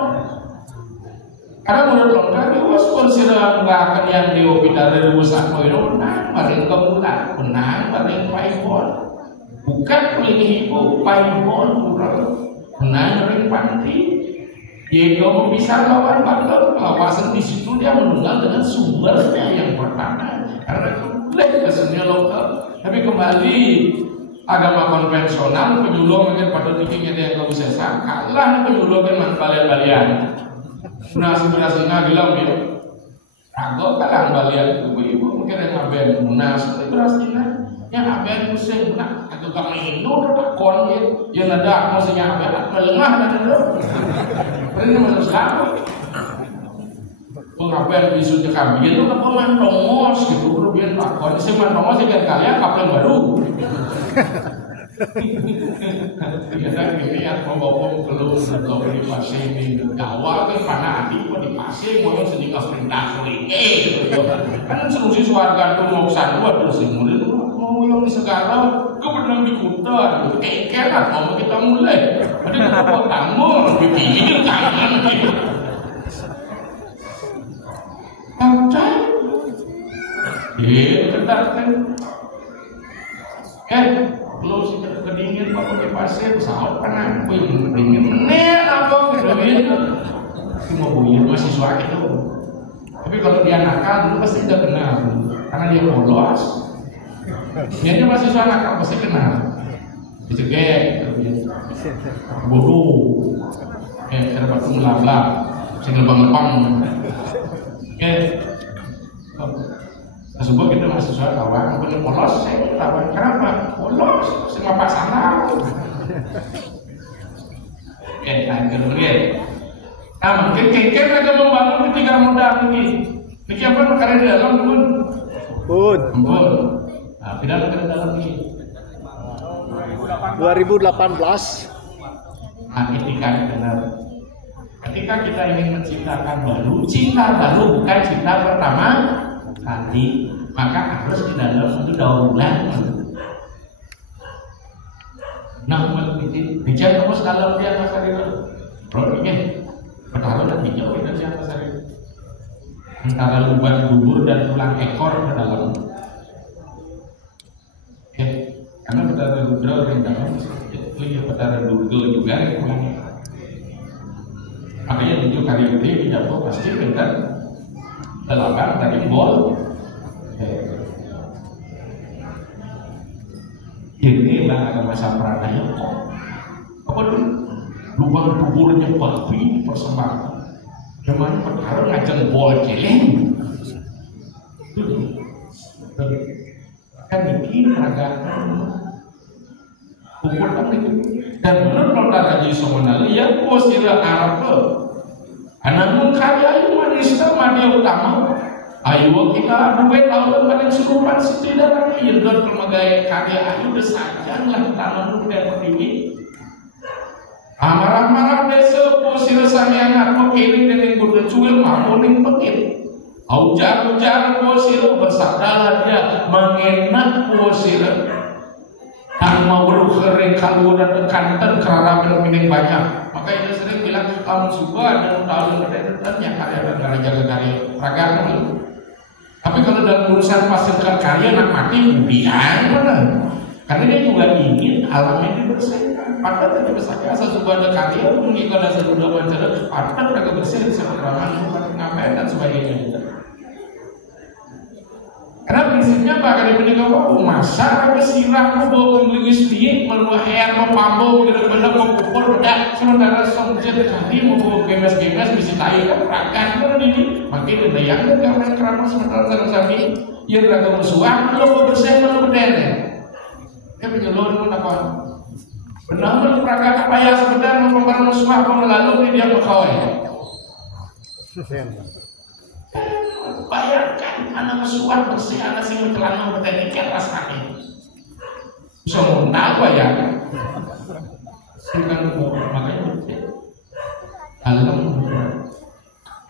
Karena menurut longkar itu sponsor bahkan yang diopita dari rusak menang maring kemulan menang maring paibon bukan pelini ibu paibon kurang menang maring panti Yego bisa lawan bakal kawasan di situ dia menunggang dengan sumbernya yang pertama karena boleh kesennya lokal tapi kembali agama konvensional penyuluh mungkin pada titiknya dia nggak bisa sangka lah penyuluh kan balian-balian. Munas-munasnya bilang ya, aku kadang balian ibu-ibu mungkin yang ngaben munas itu berasnya Ya aben pusing nak agak kami Indo tak kon ya ada maksudnya aben melengah dan itu. Ini masuk sekarang. Pengaben bisu kami itu apa mantongos gitu kemudian tak kon si mantongos kan kalian kapal baru. Ya kan ini yang ngomong belum kalau di pasir di Jawa kan mana adi kok di pasir mau sedikit perintah kuike kan solusi warga tuh mau kesana terus mulai mau yang di Segara kebetulan di Kuta kekerat mau kita mulai ada di Kota Tambor di pinggir kanan gitu pantai ketat kan belum sih kedingin apa di pasir pesawat pernah kedingin menit apa gitu cuma bunyi mahasiswa itu tapi kalau dia nakal dulu pasti tidak kenal karena dia bolos dia mahasiswa nakal pasti kenal dicegek bodoh ada batu melabak saya ngelebang-lebang sebab kita mahasiswa kawan, benar polos, saya kawan kenapa? Polos, saya ngapak sana. Kemudian, mungkin mereka membangun ketika modal ini. Ini apa perkara di dalam pun? Pun. Nah, tidak perkara dalam ini. 2018. Nah, ketika benar. Ketika kita ingin menciptakan baru, cinta baru bukan cinta pertama kali. Maka harus di dalam itu daur ulang. Nah, bicara terus dalam dia pasar itu, bro ini, bertaruh dan bijak kita dia pasar itu. Antara lubang dubur dan tulang ekor ke dalam. Karena betara rudal yang dalam itu ya betara dudul juga. Makanya tujuh kali ini tidak tahu pasti benar. Delapan dari bol. Ini lah ada masa pranaya kok. Apa dulu? Lubang duburnya babi persembahan. Cuman perkara ngajeng bol celeng. Kan bikin ragakan. Kubur kan itu. Dan menurut Saudara Haji Somonali yang posira Arab ke. Namun karya itu manisnya media utama. Ayo kita duit tahun paling serupan setidaknya dan pelbagai karya ayo desakan lah tanah dan tinggi. Amarah-marah desa posir samian aku kini dengan kuda cuil mampu ning pekin. Ujar-ujar posir bersabdalah dia mengenak posir. Tak mau berukering kalau dan kanten kerana minum banyak. Maka itu sering bilang kamu suka dan tahun dan karya dan jaga karya ragam. Tapi kalau dalam urusan menghasilkan karya nak mati kemudian mana? Karena dia juga ingin alamnya dibersihkan. Padahal tadi besarnya asal juga ada karya mengikut dasar dunia mancala. Padahal mereka bersih sama ramah ngapain dan sebagainya. Karena prinsipnya Pak Kali Pendika Wabu masa kesirah mau mengelingis dia meluah air mau pambo bener-bener mau pukul bedak sementara somjet kali mau gemes-gemes bisa tahu kan rakan kan ini makin bayang kan karena kerana sementara sarang-sarang yang raga musuhan kalau bersih mau berdene penyelur pun apa benar raga apa ya sebenarnya mau pembaran musuhan mau lalu dia berkawai bayangkan anak musuhan bersih anak sing celana bertani keras kaki bisa tahu ya bukan makanya dalam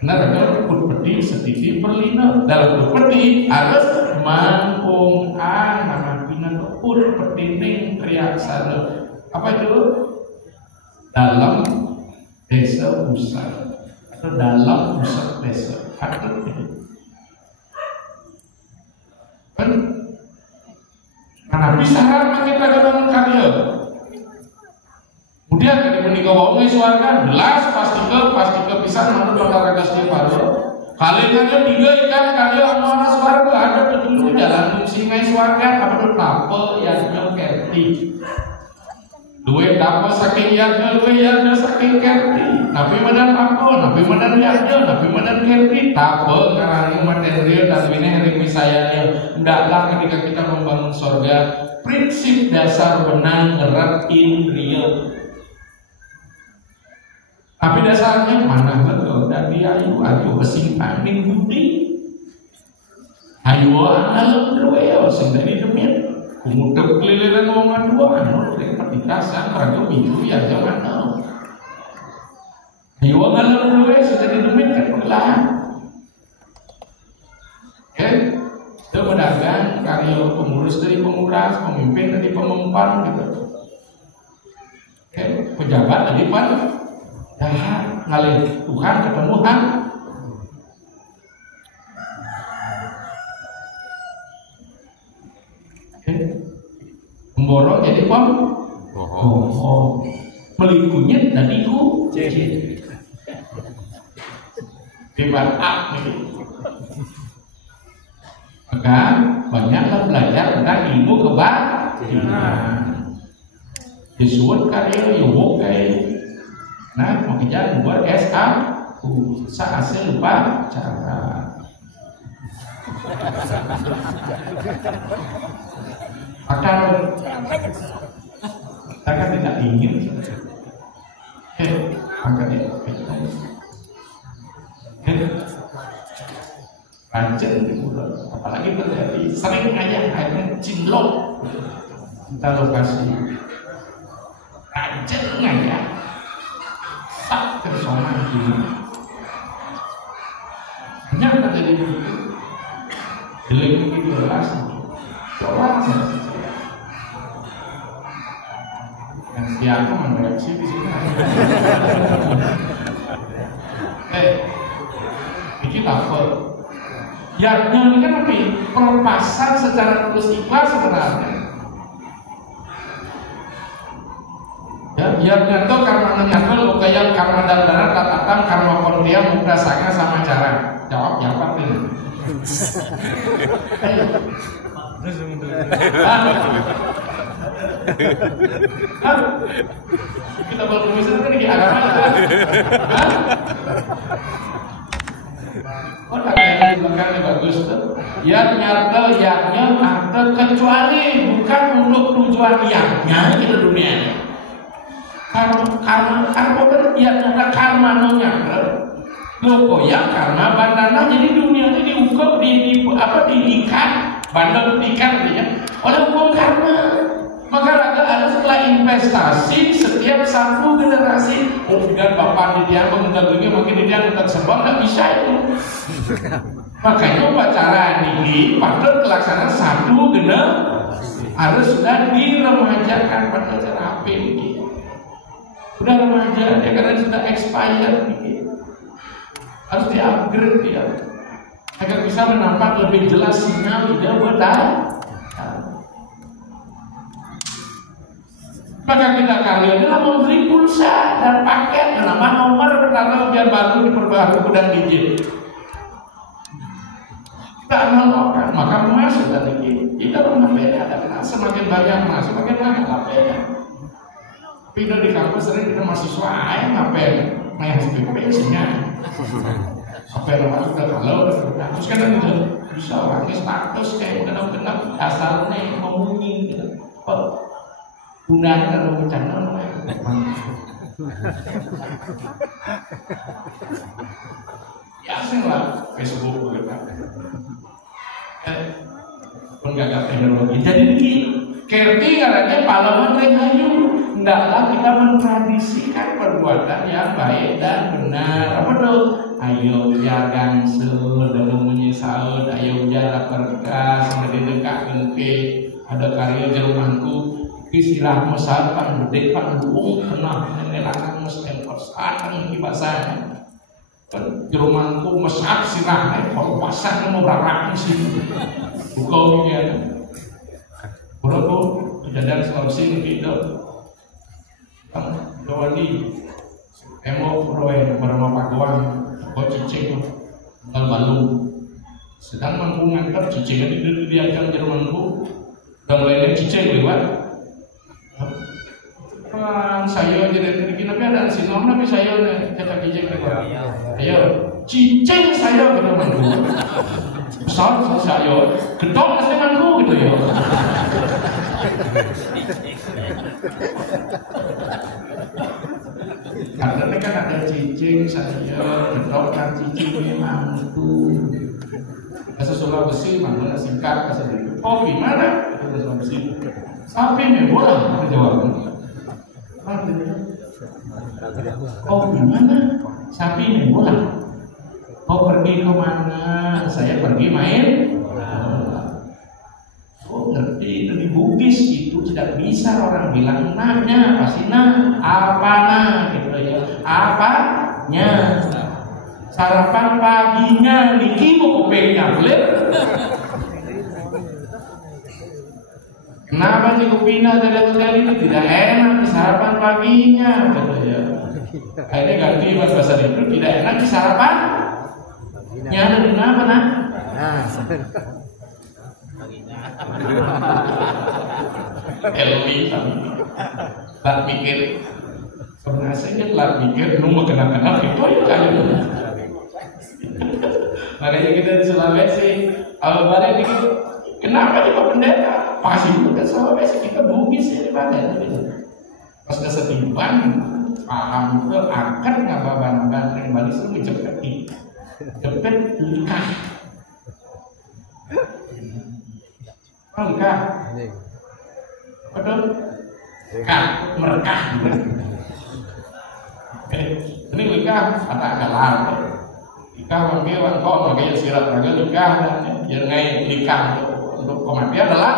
benar-benar putih sedikit berlina dalam putih harus mangkung nama bina putih ning kriak sana apa itu dalam desa pusat atau dalam pusat desa atau kan mana bisa ramah kita dalam karya kemudian ketika menikah wawai suarga gelas pasti ke bisa menurut olahraga setiap hari kalian tiga ikan karya amarah suarga ada betul jalan singai suarga apa tuh tapel yang kerti duit dapat saking yaga, duit yaga saking kerti. Tapi mana apa? Tapi mana yaga? Tapi mana kerti? Tapi karena material dan ini hari misalnya, hendaklah ketika kita membangun surga, prinsip dasar benang erat in real. Tapi dasarnya mana betul? Dari ayu besing pamin budi. Ayu alam dua sendiri demi kumutuk keliling omongan dua anu dari pertikasan ragu minggu ya jangan tahu. Ayu alam dua sendiri demi perlahan. Oke, itu pedagang karya pengurus dari penguras, pemimpin dari pemempan gitu. Oke, pejabat dari pan, dah ngalih Tuhan ketemu Han. Memborong jadi pom, melikunyit tadi ku, debat A nih. Maka banyaklah belajar tentang ilmu kebajikan. Disebut karya yubuk kayak, nah makanya buat SA, hasil lupa cara. Maka kita kan tidak ingin rajin di mulut, apalagi terjadi sering airnya cinlok kita lokasi rajin ngajak tak tersoman gini banyak terjadi begitu jelek begitu relasi orang yang siapa mereaksi di sini. Ini apa? Yaknya ini kan apa? Perlepasan secara tulus ikhlas sebenarnya. Ya, yaknya itu karena menyangkul kayak karena dandaran katakan karena kondia mudasanya sama cara. Jawabnya apa tuh? Kita berkomunikasi kan di agama oh tak ada yang bagus tuh ya nyata yaknya ada kecuali bukan untuk tujuan yaknya di dunia karma yaknya karma nyata lo yang karena bandana jadi dunia ini diukur diikat bandar ikan ya oleh hukum karma. Maka ada setelah investasi setiap satu generasi dan bapak di dia mengendalinya makin dia tetap sebab nggak bisa itu. Makanya upacara ini patut terlaksana satu generasi harus sudah diremajakan pada cara HP ini. Sudah remaja ya karena sudah expired ini. Harus di-upgrade dia agar bisa menampak lebih jelas sinyal ide benar. Maka kita kalian adalah membeli pulsa dan paket nama nomor pertama biar baru diperbarui dan digit. Kita analogkan, maka masuk dari ini. Kita HP-nya ada semakin banyak masuk, semakin banyak HP-nya. Pindah di kampus sering kita mahasiswa yang HP main SPP isinya. HP nomor sudah kalau terus kan bisa orangnya status kayak kenal asalnya ngomongin gitu. Gunakan kalau bercanda ya asing lah Facebook gitu pun gak ada teknologi jadi begini kerti katanya pahlawan Rahayu hendaklah kita mentradisikan perbuatan yang baik dan benar apa tuh ayo jagang dalam menyesal ayo jarak berkas mendekat ke ada karya Jermanku istilah mesat pan gede pan buung pernah menelakan mesin persatan di bahasanya Jermanku mesat sirah kalau pasang mau berapa sih bukannya berapa kejadian Sulawesi gitu Jawadi emo proyek beberapa pakuan kau cicing balu sedang mampu ngantar cicingnya di ajang Jermanku dan lainnya cicing lewat Saya jadi begini, tapi ada sinom, tapi saya nih kita cicing ayo cicing saya gitu mangku, besar saya, gedong saya mangku gitu ya. Karena kan ada cicing saya, gedong kan cicing mangku. Bahasa Sulawesi mana singkat bahasa itu. Oh gimana? Bahasa Sulawesi. Sapi nih bola jawabnya. Oh gimana? Sapi nih bola. Oh pergi kemana? Saya pergi main. Oh ngerti itu di Bugis itu tidak bisa orang bilang nanya pasti nah apa nah gitu ya apanya sarapan paginya niki mau kupingnya boleh. Kenapa sih kupingnya tadi ini tidak enak di sarapan paginya gitu ya. Akhirnya ganti bahasa itu tidak enak di sarapan. Nyana di mana nah? Elwi kami tak mikir sebenarnya saya tak mikir nunggu kenal-kenal itu ya kayak makanya kita di Sulawesi kalau balik dikit kenapa di Pak Pendeta pasti bukan Sulawesi kita Bugis ya di mana pas udah setiban paham itu akan ngababan yang balik itu cepet nikah nikah betul kan merekah ini nikah kata agak lama nikah wan kok makanya sirat agak nikah yang ngai nikah untuk kematian adalah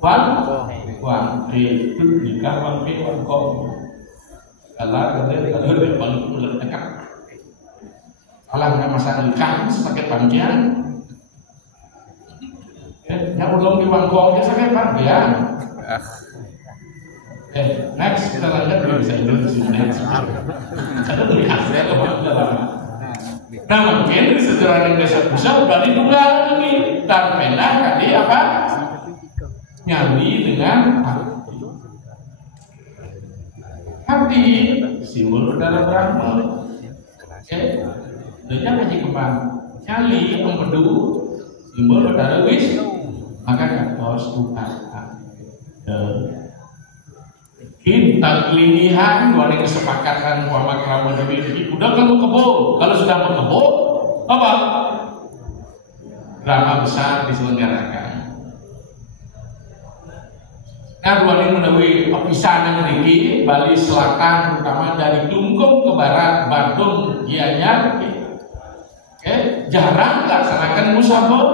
wan itu nikah wan kok kalau dia paling ulet dekat salah nggak masalah nikah sebagai panggilan yang belum di Wangkong dia sebagai panggilan next kita lanjut dulu bisa Indonesia next ada lebih asli atau dalam nah mungkin di sejarah Indonesia pusat udah ditunggal ini dan pindah tadi apa nyali dengan hati simbol dalam Brahma dia ngaji kembang nyali empedu simbol udara wis maka harus buka kita kelinihan wali kesepakatan Muhammad Ramon Dewi udah kamu kebo kalau sudah mengebo apa drama besar diselenggarakan nah wali menawi perpisahan ini Bali Selatan terutama dari Tungkung ke barat Bandung Gianyar jarang dilaksanakan musabah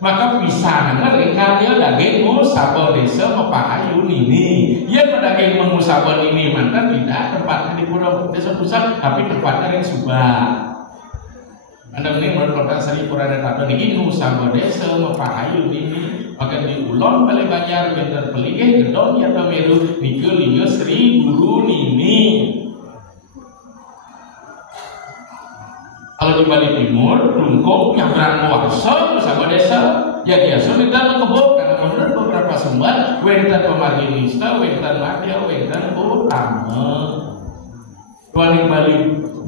maka pisah mereka dia daging musabah desa Mepahayun ini ya daging musabah ini mantan tidak tempatnya di Pulau Desa Pusat tapi tempatnya yang Subang anda ini menurut kota Sari Purana Tato ini musabah desa Mepahayun ini maka di Ulon Balai Banjar Benter Peligih Gedong ya Meru Nikul Liyo Sri Guru Nini. Kalau di Bali Timur, Tungkung, Nyabrang Warso, bersama desa, ya biasa kita kebun karena menurut beberapa sumber, Wentan Pemarginista, Wentan Madya, Wentan Utama. Kalau di Bali,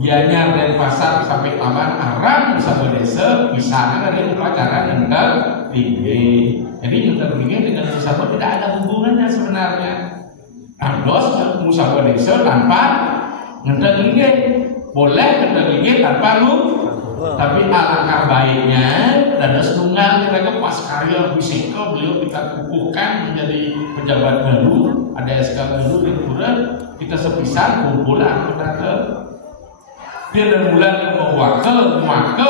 Gianyar dan Pasar sampai Taman Arang bersama desa, bisa dari upacara nendang tinggi. Jadi nendang tinggi dengan musabah tidak ada hubungannya sebenarnya. Andos musabah desa tanpa nendang tinggi. Boleh kendalinya tanpa lu tapi alangkah baiknya dan setunggal mereka pas karya fisika beliau kita kukuhkan menjadi pejabat baru ada SK baru di Pura kita sepisah kumpulan kita ke dia dan bulan maka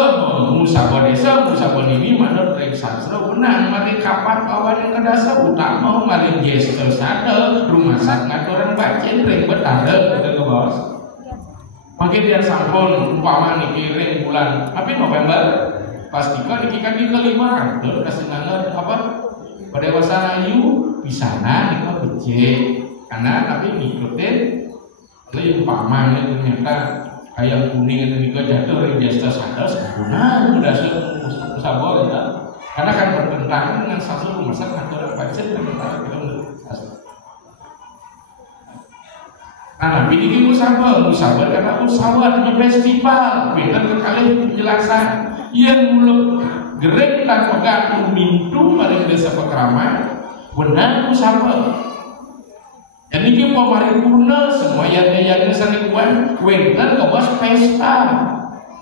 musabah desa musabah ini mana trik sastra benang mari kapan kawan yang kedasa utama mari gestur sadar rumah sak ngaturan bacin ring betanda kita ke bawah mungkin dia sampun umpama kirim bulan tapi November pastikan dikikan di kelima kasih nangat apa pada dewasa ayu di sana nikah becek karena tapi ngikutin oleh umpama ternyata ayam kuning itu nikah jatuh dari jasa sadar sempurna udah sabor ya karena kan bertentangan dengan satu rumah sakit atau pasien yang kita Nah, ini musabah karena musabah festival, beda kali penjelasan yang mulai gerek tanpa pegang mintu pada desa pekraman, benar musabah. Jadi kita paripurna semua yang sanikuan, wentan kawas pesta.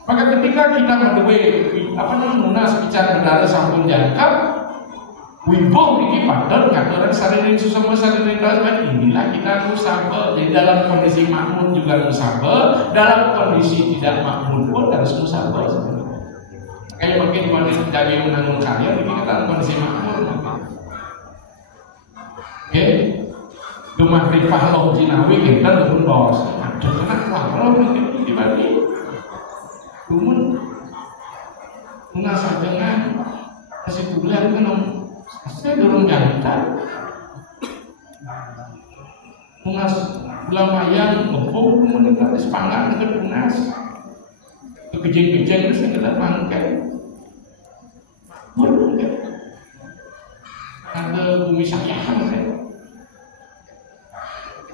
Maka ketika kita munas bicara bendara sampun jangkap. Wiboh ini padahal ngaturan saririn susama saririn dasar inilah kita musabah. Jadi dalam kondisi makmur juga musabah, dalam kondisi tidak makmur pun harus musabah. Kayak makin jadi menanggung karya, ini kita dalam kondisi makmur. Oke, rumah rifah loh Cinawi kita pun bos. Ada kenapa kalau begitu dibagi? Cuman munas dengan kasih bulan kan saya dorong jantan munas lamayan ngepung menikah sepangan dengan munas kejeng-kejeng itu saya kena pangkai boleh kan ada bumi sayang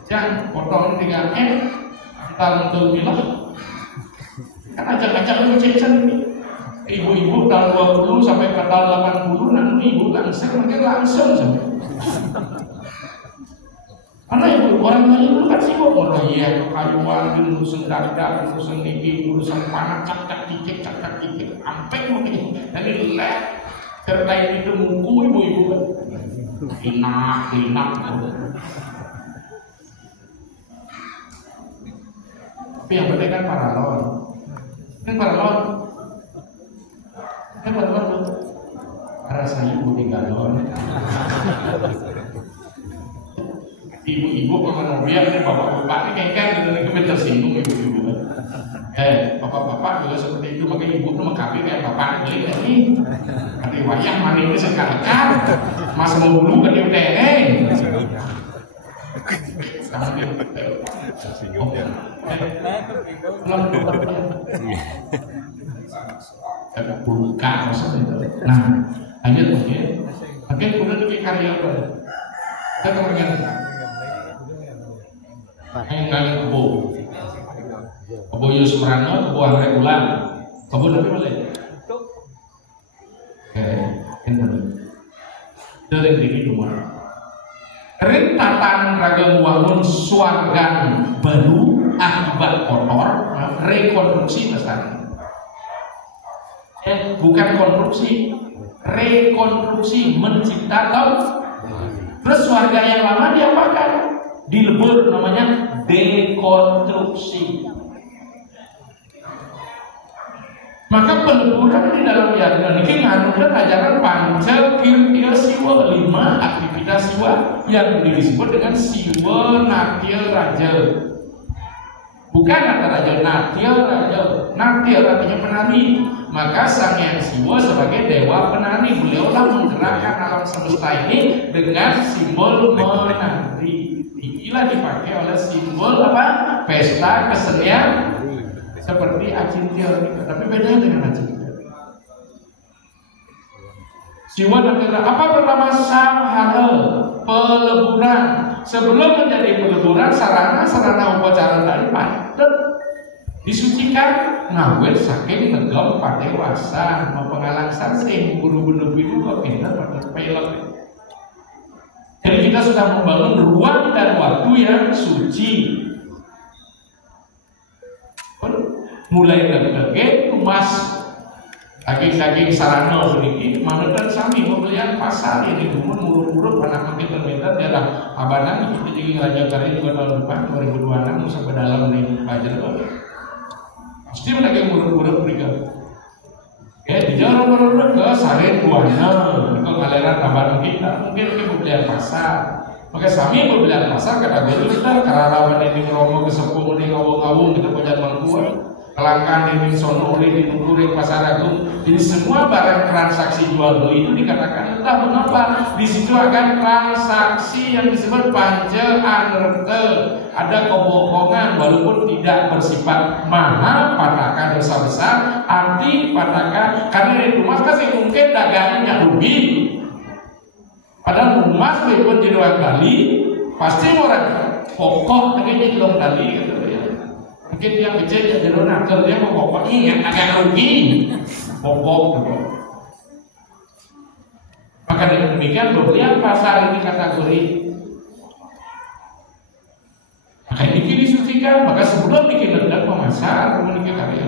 kejang potong 3 entar untuk bilang kan ajak-ajak lu kecil ini ibu-ibu tahun 20 sampai ke tahun 80 nanti ibu langsung langsung karena ibu orang lain itu kan sibuk iya kayuan urusan dadak urusan ini urusan panas cak cicik sampai mungkin dari lek terkait itu muku ibu-ibu inak tapi yang penting kan paralon rasa ibu di galon ibu-ibu kalau biar nih bapak-bapak ini kayak kan tersinggung ibu-ibu bapak-bapak juga seperti itu makanya ibu tuh mengkapi kayak bapak ini tapi wayang mani ini sekalian mas mau dulu kan dia teneng buka maksudnya. Nah, lanjut mungkin kemudian lebih karya apa? Kita kemudian yang kebo Yus Merano, kebo Anggrek Ulang, kebo nanti boleh. Dari diri rumah. Rentatan ragam wangun swargan baru akibat kotor, rekonstruksi pesan. Bukan konstruksi, rekonstruksi menciptakan. Terus warga yang lama diapakan? Dilebur namanya dekonstruksi. Maka peleburan di dalam yayasan ini mengandungkan ajaran Pancakirtia Siwa 5 aktivitas siwa yang disebut dengan Siwa Natya Raja. Bukan kata raja Natya Raja. Natya artinya penari. Maka Sang Hyang Siwa sebagai dewa penari, beliaulah menggerakkan alam semesta ini dengan simbol menari. Inilah dipakai oleh simbol apa? Pesta kesenian seperti Acintya, tapi beda dengan Acintya. Siwa negara apa pertama samhara, peleburan. Sebelum menjadi peleburan sarana upacara dari padet disucikan ngawet saking negam padewasan mau pengalangsan sing buru-buru itu kok pintar pada pelek. Jadi kita sudah membangun ruang dan waktu yang suci. Mulai dari tumas daging sarana sedikit manutan sami pembelian pasar ini muruk-muruk anak makin terminal dalam abangan kita jadi Raja Karya juga tahun depan 2026 sampai dalam ini pelajar pasti lagi muruk-muruk mereka di jalan ke Saren Buana ke ngaleran abangan kita mungkin pembelian pasar maka sami pembelian pasar kata dulu kita karena lawan ini ngeromo ke sepuh ini ngawung-ngawung kita punya mangkuan kelangkaan ini sonori di Tukuring Pasar Agung. Jadi semua barang transaksi jual beli itu dikatakan entah mengapa di situ akan transaksi yang disebut panja anerte. Ada kebohongan walaupun tidak bersifat mahal, patakan besar-besar, arti patakan karena di rumah kasih mungkin dagangnya rugi. Padahal rumah walaupun di luar kali pasti orang pokok akhirnya belum tadi gitu ya. Mungkin yang kecil jadi donatur dia mau pokok ingat agak rugi pokok gitu. Maka dengan demikian beberapa pasar ini kategori. Maka ini disucikan, maka sebelum bikin rendang memasar, memiliki karya.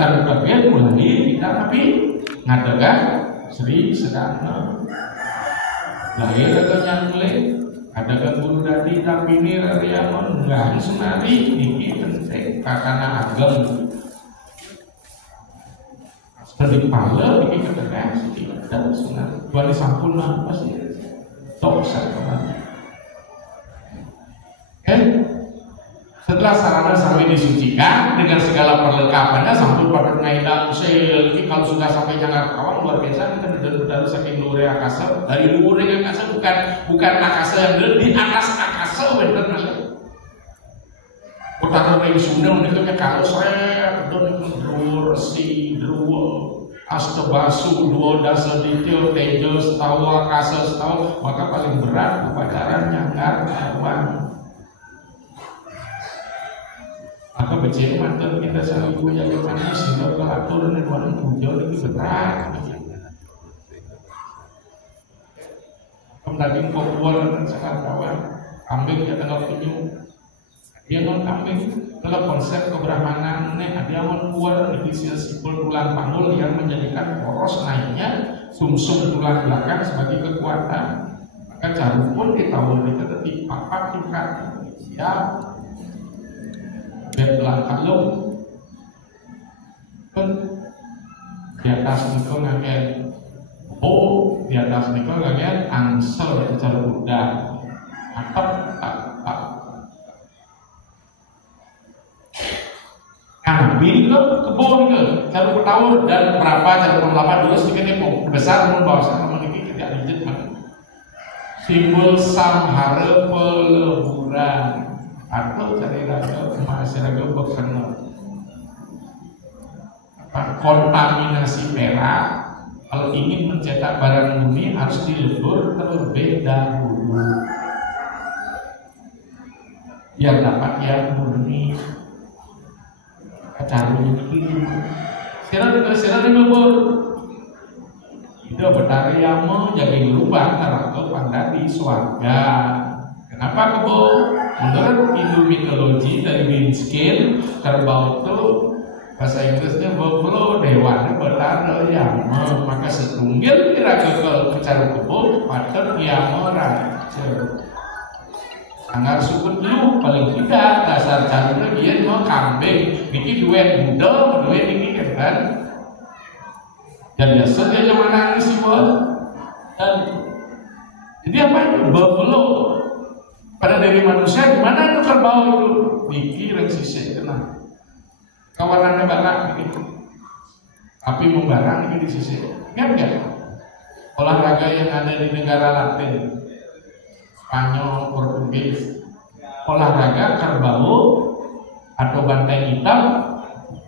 Lalu kalian mulai kita tapi ngadakan Sri sedang lahir atau nyangkle ada guru dadi tapi ini area menggah senari ini penting karena agam seperti pala ini keterangan dan senari buat sampurna pasti tok sama. Setelah sarana sampai disucikan dengan segala perlengkapannya sampai pada ngaidang sel ini kalau sudah sampai jangan kawan luar biasa kita benar-benar saking luar akasa dari luar akasa bukan akasa yang di atas akasa benar utara dari Sunda itu kalau saya dan dua resi dua astabasu dua dasar detail tejo setawa akasa setawa maka paling berat upacaranya kawan. Maka becek mantan kita selalu punya kemana sehingga pelatur dan orang puja lagi berat. Daging populer dan sangat kawan. Kambing dia tengah penyu. Dia non kambing dalam konsep kebrahmanan dia non kuat di sipul tulang panggul yang menjadikan poros naiknya sumsum tulang belakang sebagai kekuatan. Maka jarum pun ditawar di tepi papak tingkat siap. Belah kalung di atas niko ngagen di atas niko ngagen angsel secara mudah atap ambil ke kebun ke cara bertawur dan berapa cara melapa dulu sedikit ini besar pun bawah sana memiliki tidak digit simbol samhara peleburan atau cari raga masyarakat berkenal kontaminasi perak kalau ingin mencetak barang murni harus dilebur terlebih dahulu biar dapat yang murni caranya begini sirah dilebur itu betari yang mau jadi lubang neraka pandai swarga. Kenapa kebo? Menurut Hindu mitologi dari Winskin, kerbau itu bahasa Inggrisnya buffalo dewana bertanda yama maka setunggil kira-kira kecara kebo patut yama raja. Anggar sukut dulu paling tidak dasar caranya dia mau kambing, bikin duet muda, duet ini kan. Dan biasanya zaman nangis sih dan jadi apa itu buffalo? Pada dari manusia gimana itu kerbau itu pikir sisi kena kawanannya barang begitu api membarang ini di sisi kan enggak olahraga yang ada di negara Latin Spanyol Portugis olahraga kerbau atau banteng hitam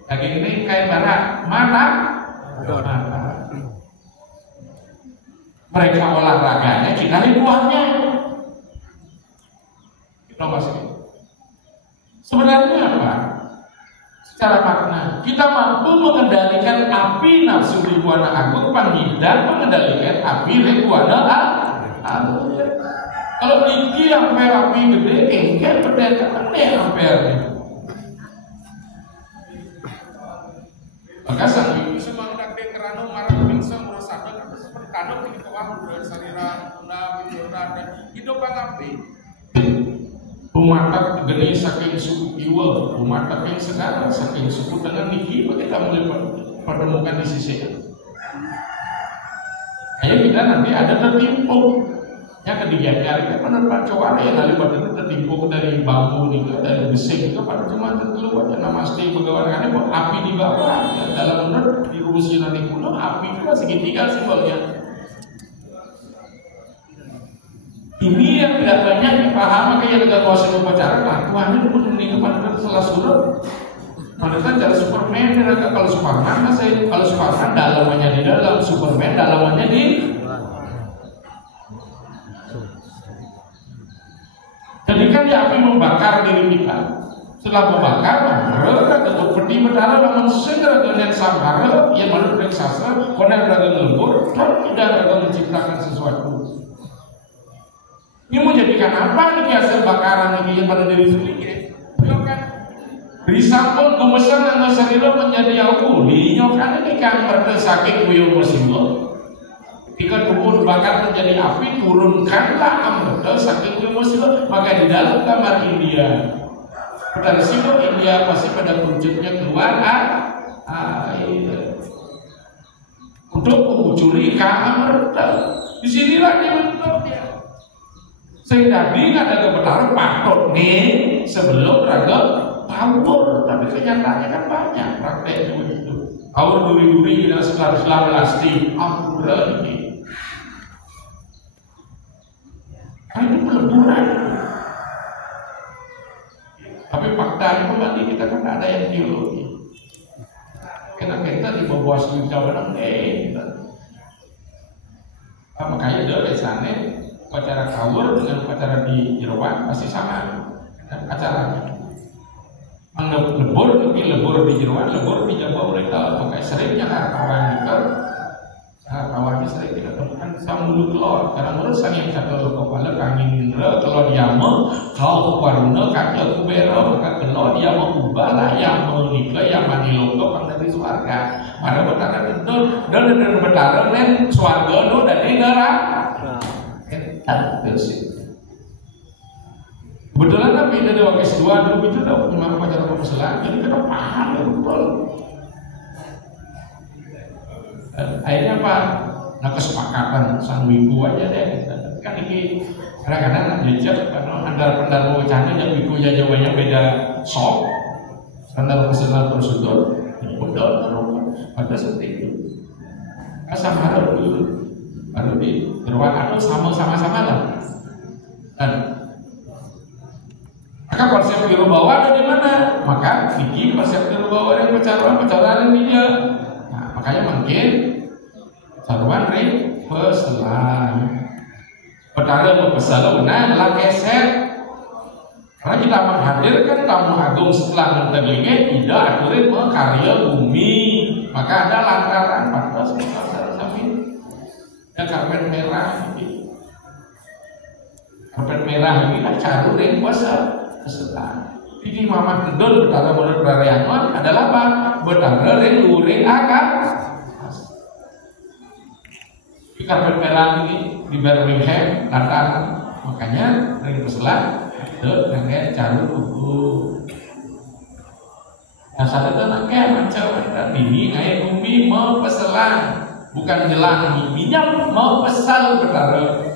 lagi ini kayak barak mana mereka olahraganya kita ribuannya. Sebenarnya apa? Secara makna kita mampu mengendalikan api nafsu ribuana agung panggildan mengendalikan api ribuana agung. Kalau tinggi ampere api gede engkel pendeta aneh ampere. Maka sang ibu semangat de kerana marah pingsang merusakan seperti kadang di bawah dari salira tuna bidora dan hidup api. Umatak geni saking suku Iwa, umatak yang sekarang saking suku dengan Niki, kita mulai pertemukan di sisi. Ayo kita nanti ada tertimpuk. Yang ketiga kali kan menurut cowok yang kali badan tertimpuk dari bambu itu, dari besi itu pada cuma terkeluar aja namaste pegawaiannya buat api di bawah. Dalam menurut di Rusia nanti kuno api itu segitiga simbolnya. Ini yang tidak banyak dipahami kayak dengan kuasa upacara lah. Tuhan itu mending pada salah surut. Padahal cara Superman dan kalau Superman masih kalau Superman dalamannya di dalam, Superman dalamannya di ketika di api membakar diri kita, setelah membakar, maka tentu peti betara namun segera dengan samara yang menurut sastra, konon beragam lembur dan tidak beragam menciptakan sesuatu. Ini mau jadikan apa nih hasil bakaran ini yang pada diri sendiri? Kan? Risampun kemesan dan sarila menjadi aku, dinyokan ini kan berdasarkan kuyung bersimbol. Ketika tubuh bakar menjadi api, turunkanlah amrita saking musibah. Maka di dalam kamar India, pada simbol India pasti pada wujudnya keluar air untuk mengucuri amrita. Disinilah dibentuknya. Sehingga nggak ada kebenaran patut nih sebelum raga tawur, tapi kenyataannya kan banyak prakteknya begitu. Tawur duri-duri dan setelah lasti, ampuran ini. Itu peleburan. Tapi faktanya kembali kita kan ada yang teologi. Kita di bawah sudah benar makanya dari sana upacara kawur dengan upacara di Jeroan masih sama acaranya. Lebur di Jeroan, lebur di Jawa mereka makanya seringnya kawan itu. Kawannya sering kita temukan samulu telur karena menurut sang yang satu kepala kangin indra telur diamo kau waruna kaki aku bero maka telur diamo ubah yang menikah yang maniloko pang dari suarga mana betara itu dan betara nen suarga no dari neraka kebetulan tapi dari wakil kedua dulu itu udah punya pacar pemeselan jadi kita paham ya betul. Akhirnya apa? Nah kesepakatan sang wibu aja deh. Kan ini kadang-kadang jejak karena andal-andal wacana yang wibu ya jawabnya beda sok. Andal pesenal tersudut, betul ada seperti itu. Sama dulu, baru di ruang atau sama-sama lah. Dan maka konsep biru bawah ada di mana? Maka bikin konsep biru bawah yang pecahan dia. Makanya mungkin saluran peselan petara peselan lah keset karena kita menghadirkan tamu agung setelah mentelinga tidak aturin karya bumi maka ada lantaran 14 sampai ada karpet merah ini karpet merah ini kan carurin peselan ini mama gedol betara menurut Rariangon adalah apa? Betara luring akar di karpet merah ini di Birmingham, London makanya dari peselan itu dengan carur kuku nah saat itu anaknya macam ini ayat bumi mau peselan bukan jelang minyak mau pesal betara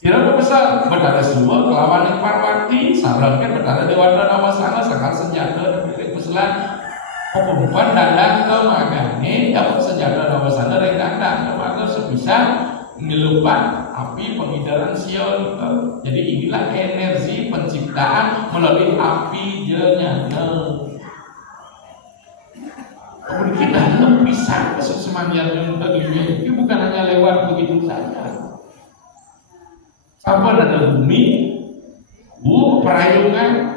kira pesal betara semua kelawan yang parwati sarankan betara dewata nama sana sekal senjata dari peselan pembukaan dandang ke magane dapat senjata nama sana dari dandang ke maka sebisa melupakan api pengidaran sion jadi inilah energi penciptaan melalui api jengana kemudian kita bisa kesemangat yang tadi itu bukan hanya lewat begitu saja sampai ada bumi, perayungan.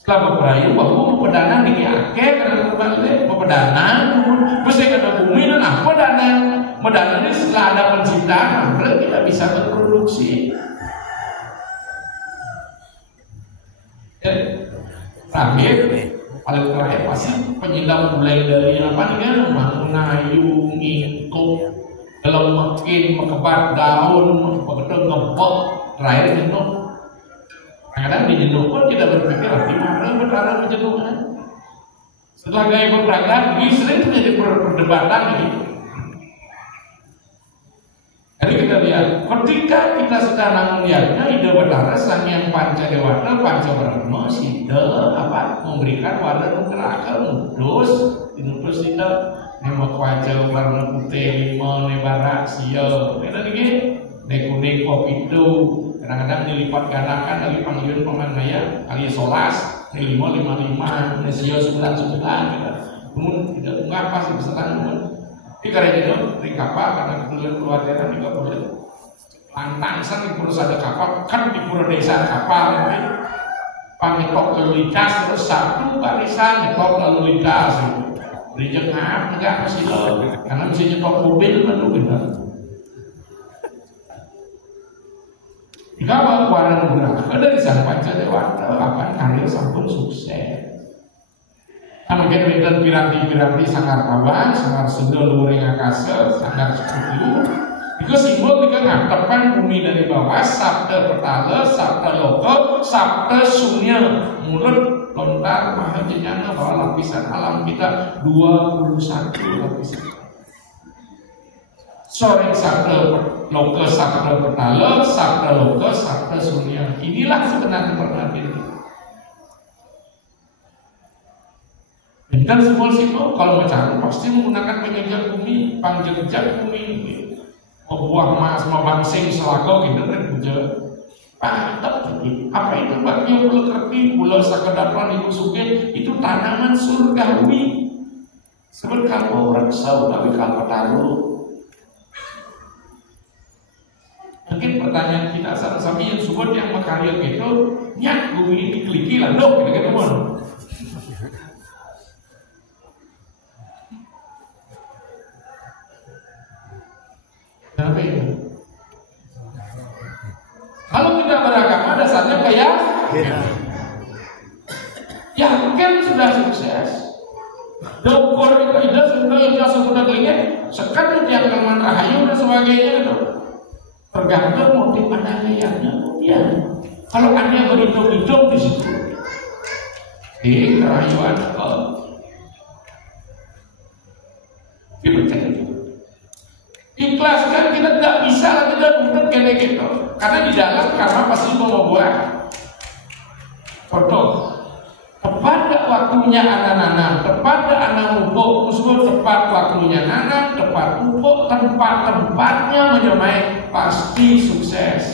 Setelah berayung, bahwa pedana di akhir karena kembali pedana, mesti kata bumi dan apa dana? Pedana ini setelah ada penciptaan, berarti kita bisa berproduksi. Terakhir, paling terakhir pasti penyidap mulai dari apa nih kan? Mengayu, ngikut. Kalau makin mekebat daun, betul ngempok, terakhir jenuh. Kadang di jenuh pun kita berpikir, gimana berada menjenuh kan? Setelah gaya berperangkat, ini sering terjadi perdebatan ini. Jadi kita lihat, ketika kita sedang melihatnya, ide betara sang yang panca dewata, panca brahma, sida apa memberikan warna nugraka, nudus itu. Nembak wajah warna putih, lima nebara sial, kita lagi kuning kopi itu kadang-kadang dilipat gandakan dari panggilan pemandaya kali solas, 555, sial 99, namun tidak mengapa sih beserta namun. Tapi karena itu rikapa karena kebetulan keluar daerah juga boleh. Lantangsan di pura ada kapal, kan di pura desa kapal, pangetok lalu lintas terus satu barisan nyetok lalu lintas. Beri maaf enggak masih lo, karena bisa nyetok mobil lalu kita. Jika warna guna dari sang Pancadewata akan karir sampun sukses. Mungkin beda piranti-piranti sangar kawan, sangar sedul luring akasa, sangar sekutu. Itu simbol jika ngatepan bumi dari bawah, sabda pertala, sabda loka, sabda sunya, mulut lontar maha jenyana bahwa lapisan alam kita 21 lapisan. Sore sabda loka, sabda pertala, sabda loka, sabda sunya. Inilah sebenarnya perhatian kita. Dan simbol-simbol kalau mencari pasti menggunakan penjajah bumi, pangjajah bumi, membuah emas, membangsing selago gitu kan puja. Apa itu baknya pulau kerti, pulau sakadapan ibu suge itu tanaman surgawi. Sebab kalau orang sau tapi kalau taruh. Mungkin pertanyaan kita sama-sama yang subur yang makarya gitu, nyak bumi dikeliki lah dong, gitu teman. Kalau kita beragama dasarnya kayak yakin sudah sukses. Dokor itu sudah kelihatan. Sekarang tiap teman rahayu dan sebagainya itu tergantung motif penilaiannya. Ya, kalau anda berhitung-hitung di situ, kerayuan ikhlas kan kita tidak bisa lagi dan untuk kayak gitu karena di dalam karena pasti mau buat foto tepat waktunya anak-anak tepat anak pupuk tersebut tepat waktunya nanam tepat pupuk tempat-tempatnya menyemai pasti sukses.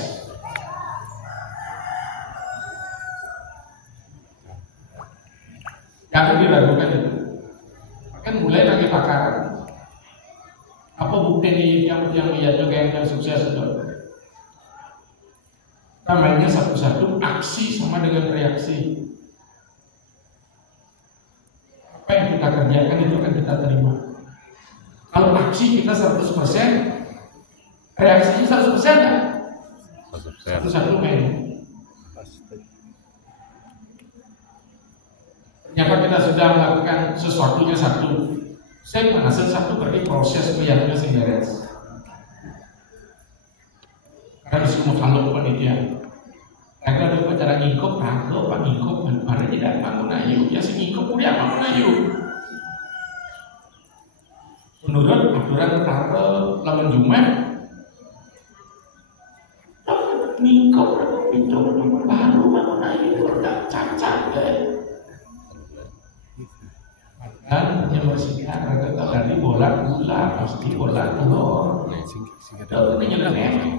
Jangan diragukan itu kan mulai lagi pakaran. Apa bukti nih yang lihat juga yang sukses itu? Namanya satu-satu aksi sama dengan reaksi. Apa yang kita kerjakan itu akan kita terima. Kalau aksi kita 100%, reaksinya 100% kan? Satu-satu main. Ternyata kita sudah melakukan sesuatunya satu. Saya menghasil satu berarti proses melihatnya beres. Karena semua kalau panitia, karena ada cara ngikut, ragu, pak ngikut, mana tidak bangun ayu, ya si ngikut kuliah bangun ayu. Menurut aturan kata lawan Jumat, ngikut itu baru bangun ayu, tidak cacat deh. Dan yang bersihkan agak dari bola gula pasti bola telur. Kalau ini nyeleneh,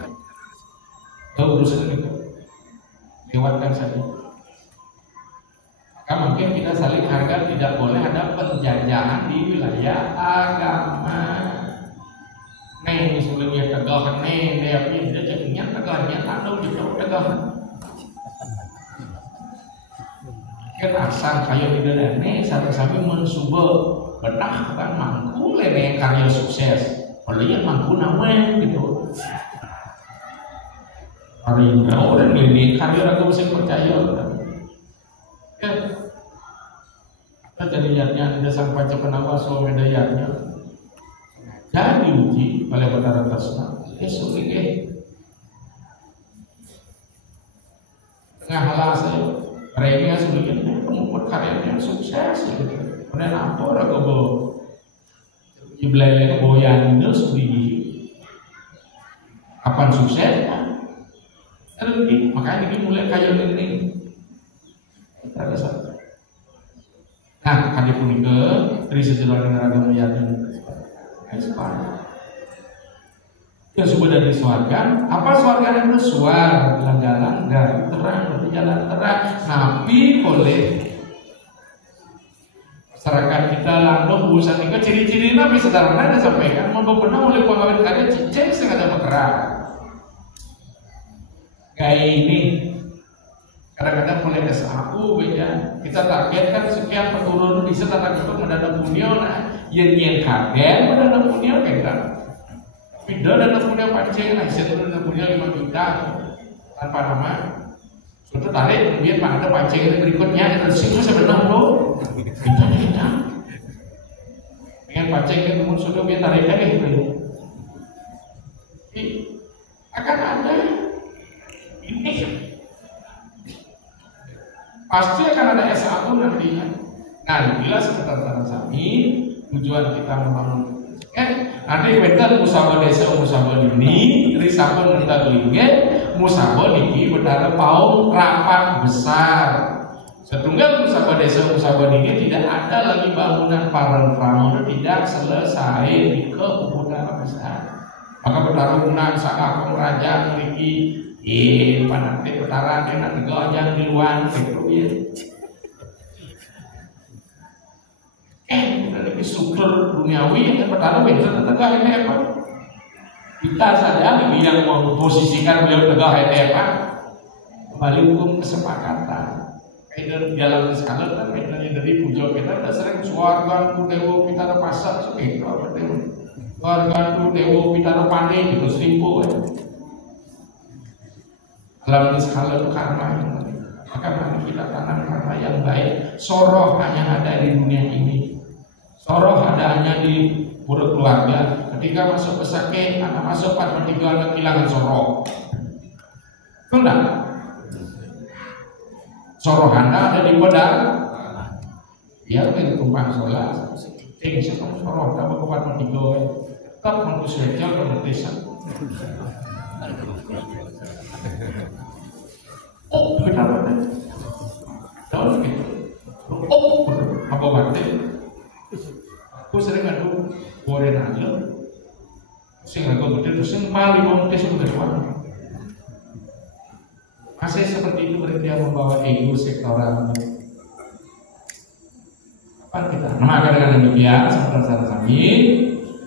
kalau urusan itu lewatkan saja. Maka mungkin kita saling harga tidak boleh ada penjajahan di wilayah agama. Nih sebelumnya tegahan nih, dia jadinya tegahnya atau jauh tegahan. Kan asal kayak di dalamnya sampai mensuba betah kan mangku lene karya sukses oleh yang mangku namanya gitu hari ini orang ini karya aku bisa percaya kan kita jadi lihatnya ada sang panca penawa suami dayanya jadi uji oleh Batara Tasna esok ini tengah halah saya mereka sebelumnya pengumpul karyanya sukses gitu. Kemudian apa orang kebo ibelele boyan itu sedih. Kapan sukses? Lebih makanya ini mulai kayu ini. Ada satu. Nah, kali pun ke dari sejarah negara melihatnya. Ekspor. Yang sudah dari swarga, apa swarga itu suar, langgar-langgar, terang, berjalan terang, nabi boleh masyarakat kita langgeng busan itu ciri-ciri nabi sederhana disampaikan, membebenah oleh pengawet karya cicing sengaja bergerak. kayak ini kadang-kadang mulai SAU beda kita targetkan sekian peturun bisa tata ketuk mendadak punya nah yang kaget mendadak punya kan video dan punya pancing nah saya tuh punya 5 juta tanpa nama suatu tarik kemudian ada pancing berikutnya dan situ sebenarnya lo kita dengan pancing yang kemudian sudah dia tarik lagi akan ada ini pasti akan ada S1 nantinya. Nah, bila sekitar kami tujuan kita membangun nanti betul musabah desa musabah ini risabah mental lingge musabah niki benar paung rapat besar setunggal musabah desa musabah ini tidak ada lagi bangunan parang tidak selesai di kebutuhan besar maka pertarungan sakak kerajaan niki panate petara dengan gajah di luar itu ya. Dari struktur duniawi yang petara itu tegak ini apa? Kita saja yang memposisikan beliau tegak ini apa? Kembali hukum kesepakatan. Kayak dalam skala kan kaitannya dari puja kita sering suarga dewa kita ada pasar seperti apa dewa. Suarga dewa kita ada panik itu seribu. Dalam skala itu karma maka mari kita tanam karma yang baik soroh hanya ada di dunia ini soroh ada hanya di buruk keluarga ketika masuk pesakit anak masuk pas meninggal anak kehilangan soroh benar soroh anda ada di pedang ya itu tumpang sholat sekarang soroh tak berkuat meninggal tetap manusia jalan berdesak oh kenapa deh? Tahu gitu? Oh apa mati? Aku sering ngadu goreng aja, sing aku gede terus sing paling mau tes udah keluar. Masih seperti itu berarti dia membawa ego sektoral. Apa kita? Maka dengan demikian seperti kami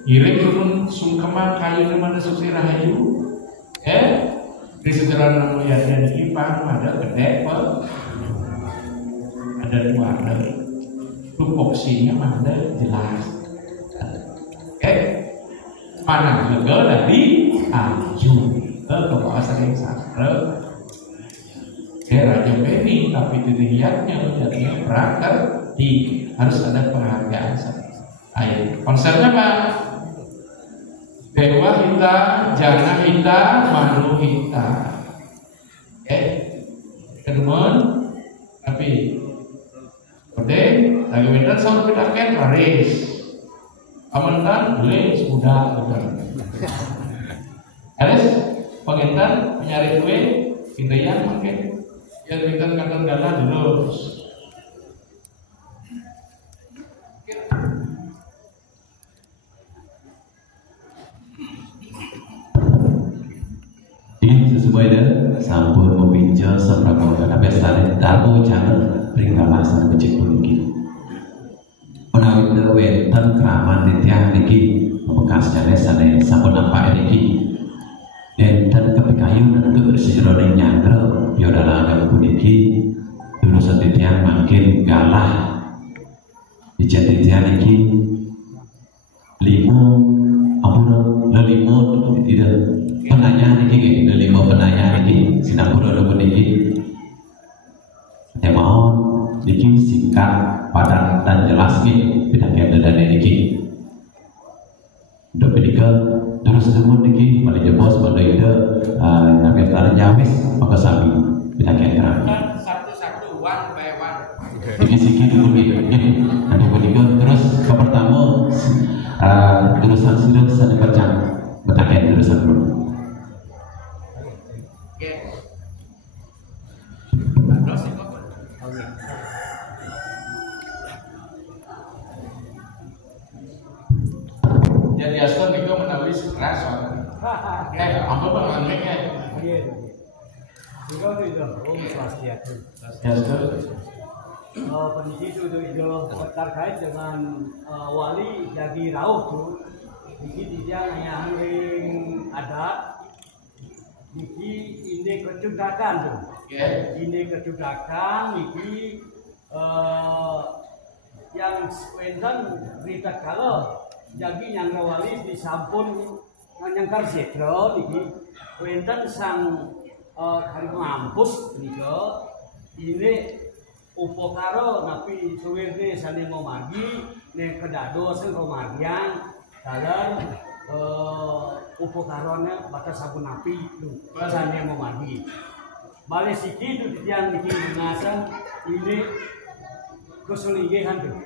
ngirim turun sungkeman kayu di mana suksi rahayu, di segera melihatnya di Ipang ada gede ada dua tupoksinya ada jelas mana juga dari aju ke kepala sering sastra Raja Beni tapi dilihatnya jadinya berakar harus ada penghargaan konsepnya apa? Dewa hita, jana hita, manu hita. Kedua, tapi kode, lagi minta sama kita kan raris. Amantan, boleh sudah betul. Harus pengintan mencari kue, kita yang mungkin yang kita katakan dana dulu. Sesuai sampun meminjau seberapa tapi saling tahu cara peringkalasan becik mungkin. Menawi wenten keraman di tiang niki bekasnya sana sampun nampak niki. Dan kepikayu tentu sejeroning nyandro biodala agak puniki dulu setiang makin galah di jati tiang niki limo ampun lelimun tidak penanya niki lima penanya niki sinang pura niki saya mau niki singkat padat dan jelas nih tidak ada dan niki udah pedika terus kemudian niki pada jebos pada ide nabi tadi jawis maka sabi tidak kira satu one by one niki sikit dulu nih nanti pedika terus ke pertama terusan sudah bisa dibaca bertakai terusan dulu. Jadi asal itu menawi keras apa pengambilnya? Juga itu, pasti ya. Pendidik itu terkait dengan wali jadi rauh tuh. Ini dia nanya adat niki ini kecudakan tuh. Ya. Ini kecudakan niki yang wenten berita kalau jadi yang wali disampun nyangkar setro niki wenten sang hari mampus nika ini upokaro napi suwirne sane mau magi nek kedado sing komardian dalam upokarone batas sabun napi sane mau magi balik siki itu yang niki ngasan ini kesulitan tuh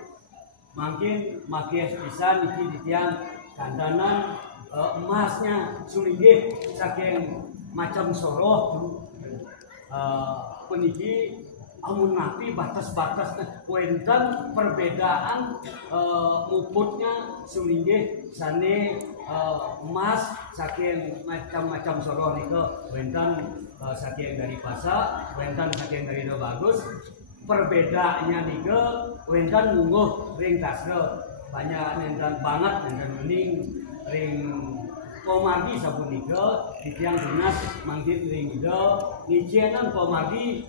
makin bisa niki tiang kandanan emasnya sulinggih saking macam soroh tuh peniki amun napi batas-batas wenten perbedaan muputnya sulinggih sane emas saking macam-macam soroh nika wenten saking dari pasar wenten saking dari bagus perbedaannya nika wenten mungguh ring tasna banyak wenten banget wenten bening ring komadi sabun nika ditiang dinas manggil ring nika nicianan komadi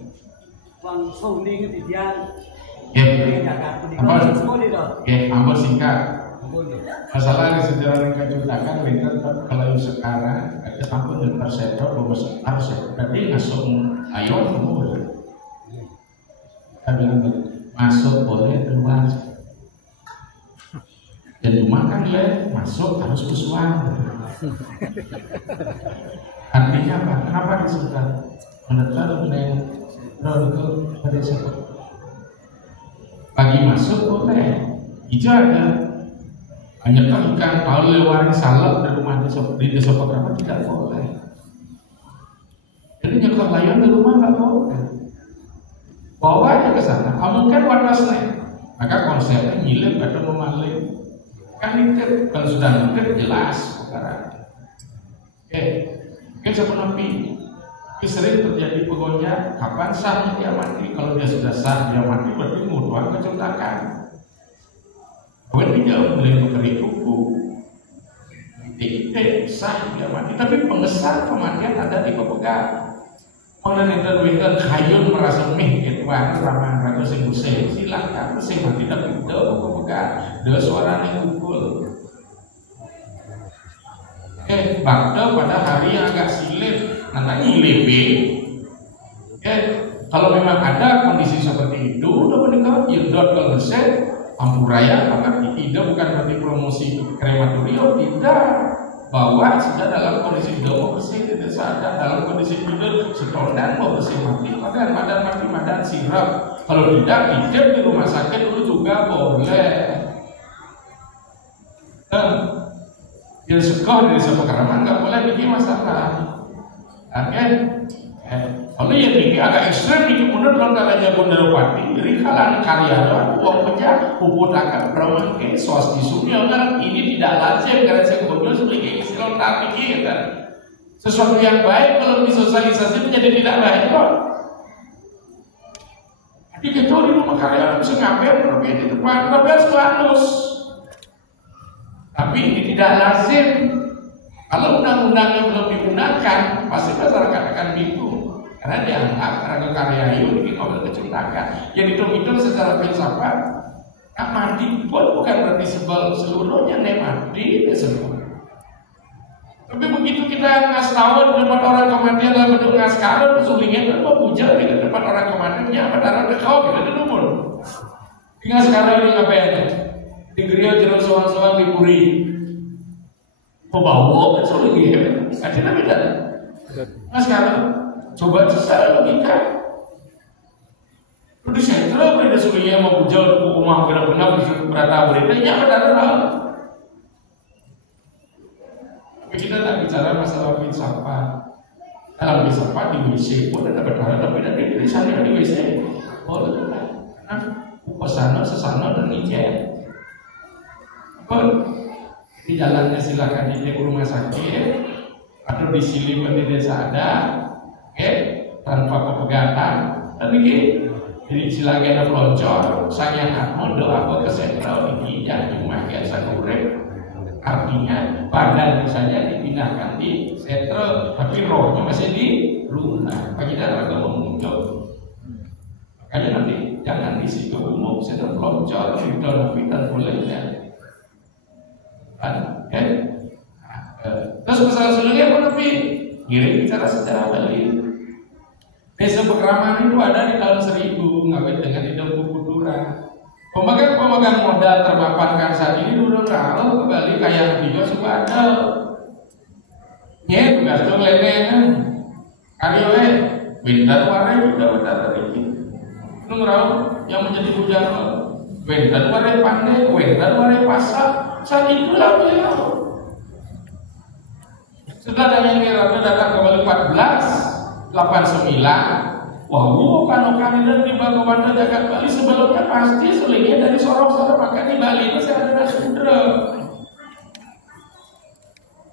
Bang Sounding titian ring Jakarta nika semua nih dong. Ampun singkat. Masalah di sejarah yang kecutakan wenten kalau sekarang ada ampun di perseto harus berarti langsung ayo semua. Kita bilang masuk boleh keluar dan cuma kan dia masuk harus kesuan artinya apa? Kenapa disebutkan menekan dengan produk pada siapa bagi masuk boleh hijau ada banyak kan kalau lewat salam di rumah di desa Pekraman tidak boleh jadi nyekor layan di rumah nggak boleh bawa aja ke sana, kamu kan warna snack, maka konsepnya ngilir pada memalih, kan itu kalau sudah ngilir jelas sekarang. Oke, siapa nabi? Sering terjadi pegonjang, kapan sah dia mati? Kalau dia sudah sah dia mati berarti mutuan kecelakaan. Kau tidak boleh memberi kuku, tidak sah dia mati, tapi pengesahan kematian ada di pepegang. Orang yang kayun merasa mih gitu kan ramah rakyat sing musik silakan sing mati tapi udah pegang dua suara yang kumpul bakda pada hari yang agak silit namanya ILB kalau memang ada kondisi seperti itu udah menikah yildot kalau ngeset ampuraya maka tidak bukan berarti promosi krematorium tidak bahwa sudah dalam kondisi hidup mau bersih tidak sadar dalam kondisi hidup setondan mau bersih mati madan mati madan sirap kalau tidak di rumah sakit dulu juga boleh yang sekolah dari sebuah keraman nggak boleh bikin masalah kalau yang bikin agak ekstrem bikin mundur kalau kalanya Bundarawati dari kalangan karyawan uang pecah puput akan beramangke swasti sunya kan ini tidak lazim karena saya kebetulan sebagai istilah tak pikir kan sesuatu yang baik kalau disosialisasi menjadi tidak baik kok jadi kita di rumah karyawan bisa ngapain berbeda di depan tapi harus halus tapi ini tidak lazim kalau undang-undangnya belum digunakan pasti masyarakat akan bingung karena dianggap tenaga karya itu bikin mobil kecelakaan yang hitung-hitung secara filsafat mati pun bukan berarti seluruhnya mati semua tapi begitu kita ngasih tahu di depan orang kematian dalam bentuk ngaskaran sulingnya itu puja di depan orang kematiannya apa darah dekau kita di nomor tinggal sekarang ini apa ya di gereja jeruk soal-soal di puri pembawa kan sulingnya artinya beda nah sekarang coba secara logika. Udah saya terus berada sulingnya mau bujal ke rumah benar-benar berata berita ya benar-benar. Tapi kita tak bicara masalah filsafat. Dalam filsafat di WC pun ada berdarah tapi ada di sana di WC. Oh, nah, upasana sesana dan ijek. Pun di jalannya silakan di rumah sakit atau di silim di desa ada. Tanpa kepegatan tapi jadi silakan pelonco saya mondo apa kesentral ini jadi rumah biasa kurang Artinya badannya saja dipindahkan di setre, tapi rohnya masih di rumah. Panjenengan agak muncul. Makanya nanti jangan di situ umum, sedang pelonco di dalam pitan bolehnya. Oke? Terus masalah sulungnya apa tapi ngirim bicara secara balik. Desa Pekraman itu ada di tahun 1000 ngawet dengan hidup Bukudura. Pemegang modal terpaparkan saat ini dulu kalau kembali kayak video suka ada. Nye tugas tuh lelengan. Karyawan bentar warai juga bentar dari ini. Lu ngerau yang menjadi bujang bentar warai pandai, bentar warai pasar. Saat itulah beliau. Sudah ada yang datang kembali 1489. Wah, kalau kandidat di Bagaimana Jagat Bali sebelumnya pasti sulingnya dari Sorong-Sorong, maka di Bali itu saya ada sudra.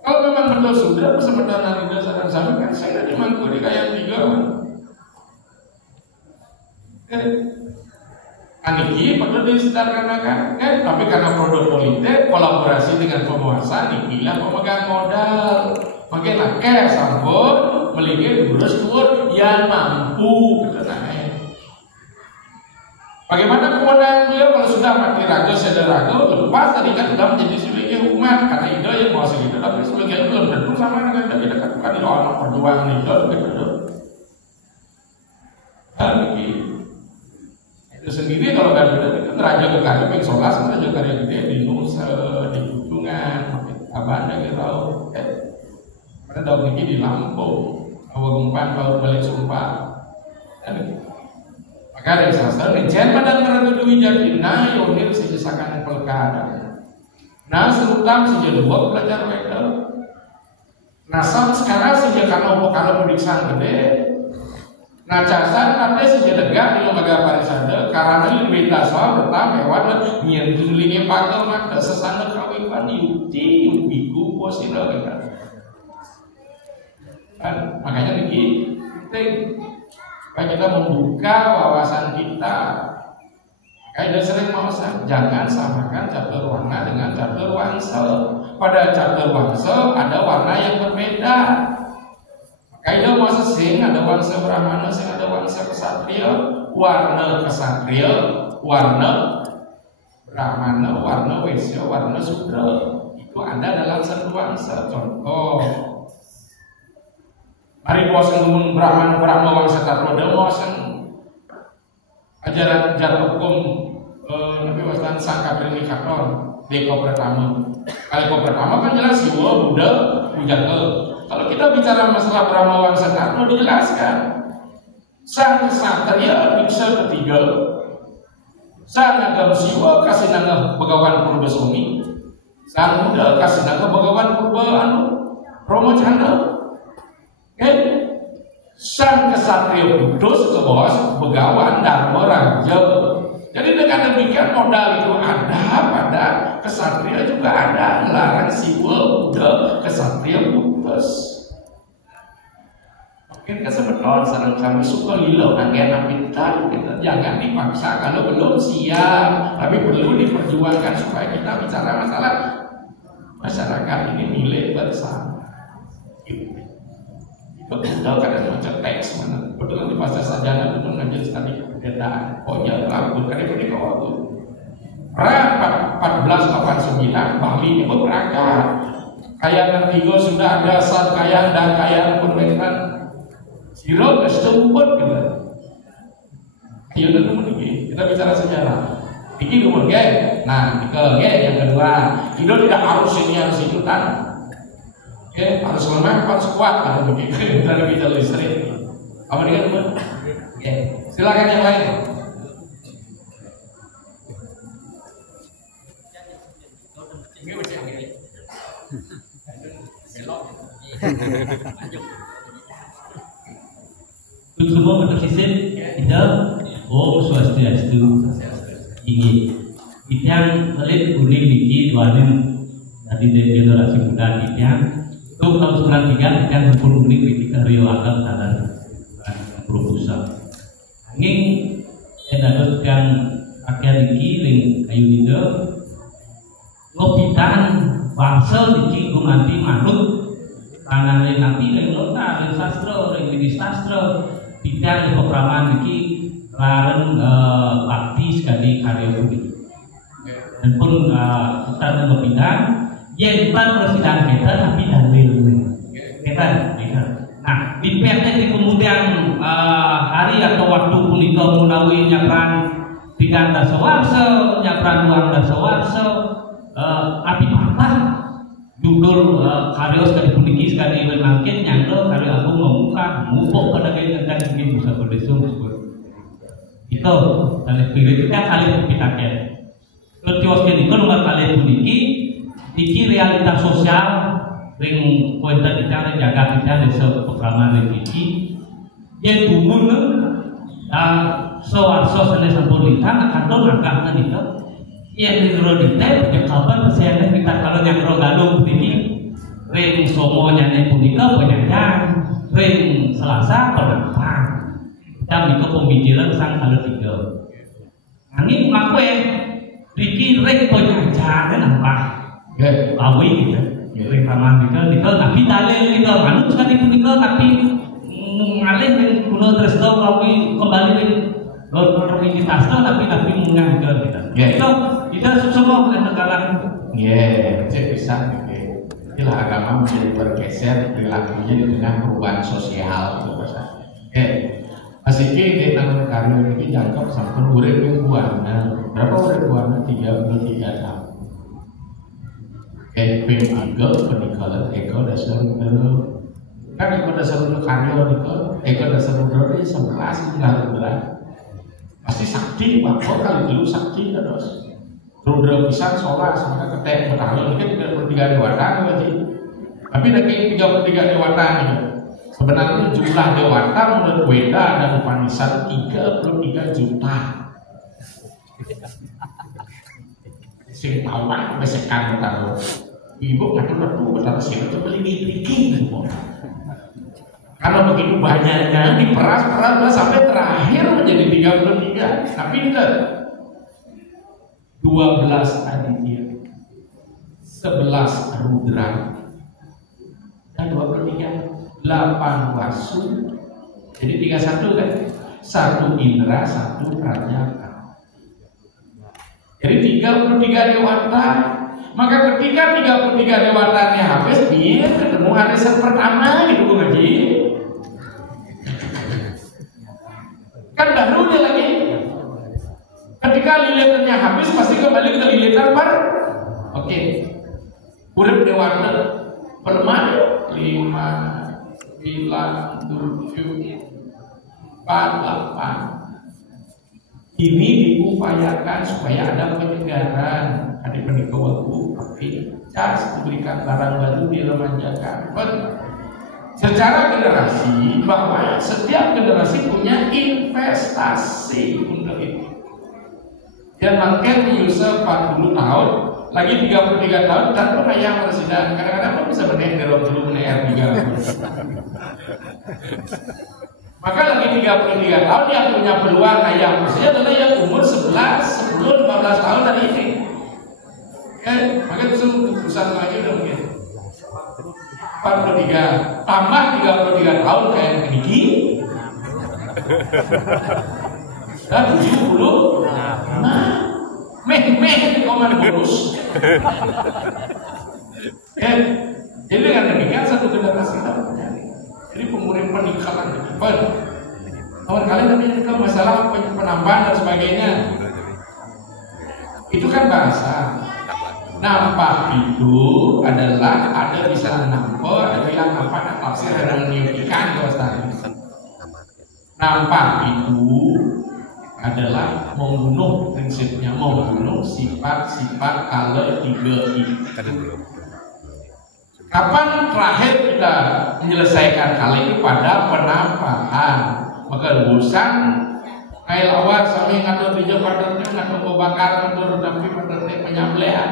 Kalau memang betul sudra, sementara Nida Sadar Sami kan saya ada di Mangkuri kayak 3. Aniki perlu disedarkan kan? Tapi karena produk politik, kolaborasi dengan penguasa, dibilang pemegang modal. Makanya cash sampun melihat urus tur yang mampu naik. Bagaimana kemudian beliau kalau sudah mati ragu sederagu lepas tadi kan sudah menjadi sulitnya umat karena itu yang mau segitu tapi sebagian belum tentu sama dengan tidak katakan di orang perjuangan itu begitu. Itu sendiri kalau kan itu raja berkarya pengsolas raja karya gede di Nusa di Gunungan Abanda kita tahu. Pada tahun ini di Lampung, awal umpan tahun balik sumpah. Maka dari sastra ngejen pada meratu jadi nah yonir sejesakan pelkada. Nah serutang sejak 2 belajar mereka. Nah sekarang sejak kalau mudiksaan gede. Nah casan nanti sejak degak di lembaga parisada karena lebih tasawuf tetap hewan nyentulinya pakai mak sesana kawipan yuti yubiku posila kan. Makanya ini penting supaya kita membuka wawasan kita. Kayak sering mawasan, jangan samakan catur warna dengan catur wangsel. Pada catur wangsel ada warna yang berbeda. Kayak masa sing ada wangsa Brahmana, sing ada wangsa Ksatria, warna Ksatria, warna Brahmana, warna Wesya, warna Sudra. Itu ada dalam satu wangsa. Contoh mari kuasa ngumun Brahman wangsa Tatroda kuasa ajaran jatuh hukum Nabi Wasan Sangka Pernikator Deko pertama. Kalau pertama kan jelas Siwa, Buddha, Bujaka. Kalau kita bicara masalah Brahma wangsa Tatroda dijelaskan sang kesatria bisa ketiga, sang agam Siwa kasih nama Begawan Purba Sumi, sang Buddha kasih nama Begawan Purba Romo Chandra. Sang kesatria kudus ke bos Begawan Dharma Raja. Jadi dengan demikian modal itu ada pada kesatria juga ada larang Siwa Buddha kesatria kudus. Mungkin kesebetulan sarang kami suka lilo nanggen pintar kita jangan dipaksa kalau belum siap, tapi perlu diperjuangkan supaya kita bicara masalah masyarakat ini nilai bersama. Betul kadang macam teks mana betul di bahasa sajana betul ngajar tadi perbedaan pokoknya rambut karena ini kau tu 1489 Bali ini beragam kayangan tiga sudah ada saat kayang dan kayang permainan siro kestumput gitu. Ayo dulu kita bicara sejarah ini dulu nah yang kedua kita tidak harus ini harus itu tan. Oke, harus lemah, harus kuat, harus begitu dari bidang listrik. Apa dia teman? Oke, silakan yang lain. Untuk semua bertersisir, kita Om Swastiastu ingin kita melihat kuning dikit, warna dari generasi muda kita. Untuk tahun 93 akan hukum unik ketika Rio akan sadar proposal. Angin yang dapat akhir iki ring kayu itu ngopitan bangsa niki gumanti manut kanan nanti nota sastra Inggris sastra bidang peperangan niki larang bakti sekali karya putih dan pun kita berbidang yang bukan persidangan kita tapi dalil kita. Nah di PT di kemudian hari atau waktu punika menawi nyapran bidang dasawarsa nyapran uang dasawarsa api patah judul karya sekali puniki sekali menangkin nyangka karya aku membuka mupuk pada kaitan dengan bisa berdesung itu kali spirit kita kali pitaken ketiwas kini nomor kali puniki iki realitas sosial ring kuenta kita jaga kita desa pekrama iki yang bumun sawarsa sene sampun ditang kantor angkat itu yang diro dite punya kabar kesehatan kita kalau yang rogalung ini ring somonya nih punika penyajian ring Selasa penampan dan itu pembicaraan sang kalau tiga angin makwe bikin ring penyajian nampak awi gitu ring taman kita tapi dalil kita manut sekali punika tapi ngalih ring kuno terus awi kembali ring kita tapi mengajar kita itu kita semua oleh negara cek bisa itulah agama menjadi bergeser perilakunya dengan perubahan sosial itu bahasa asiki di tangan karya ini jangkau sampai urip mingguan berapa urip mingguan 33 tahun P3 peninggalan eko dasar kan eko dasar karya eko dasar udara 11 belas pasti sakti bakal kali dulu sakti terus rudra pisan sholat sampai ketek bertahan mungkin 33 dewata tapi dari 33 dewata sebenarnya jumlah dewata menurut Weda dan Upanishad 33 juta sing tawang besekan taruh ibu ngatur waktu betul sih itu beli bikin kalau begitu banyaknya diperas sampai terakhir menjadi 33 tapi enggak 12 aditya 11 rudra dan 23 8 wasu jadi 31 kan 1 indra 1 prajaka jadi 33 dewata maka ketika 33 dewatanya habis dia ketemu arisan pertama gitu Bu Haji kan baru dia lagi ketika lilitannya habis pasti kembali ke lilitan baru oke urip dewata permane 5 9 7 8 ini diupayakan supaya ada penyegaran ada penikah waktu tapi cas diberikan barang baru diremajakan secara generasi bahwa setiap generasi punya investasi untuk itu dan makin user 40 tahun lagi 33 tahun dan pernah yang presiden kadang-kadang pun bisa berdiri dulu menaik R3 maka lagi 33 tahun yang punya peluang ayam presiden adalah yang umur 11, 10, 15 tahun dari ini maka itu keputusan lagi udah mungkin 43 tambah 33 tahun kayak Niki dan 70 meh koman kurus jadi dengan demikian satu generasi jadi pemurid peningkatan kawan kalian tapi itu masalah penambahan dan sebagainya itu kan bahasa nampak itu adalah ada bisa nampak ada bilang nampak tafsir ada menunjukkan nampak itu adalah membunuh prinsipnya membunuh sifat-sifat kalau tiga itu. Kapan terakhir kita menyelesaikan hal ini pada penampakan? Maka urusan kayak lawan sampai ngatur hijau padatnya ngatur kebakar ngatur tapi padatnya penyembelihan.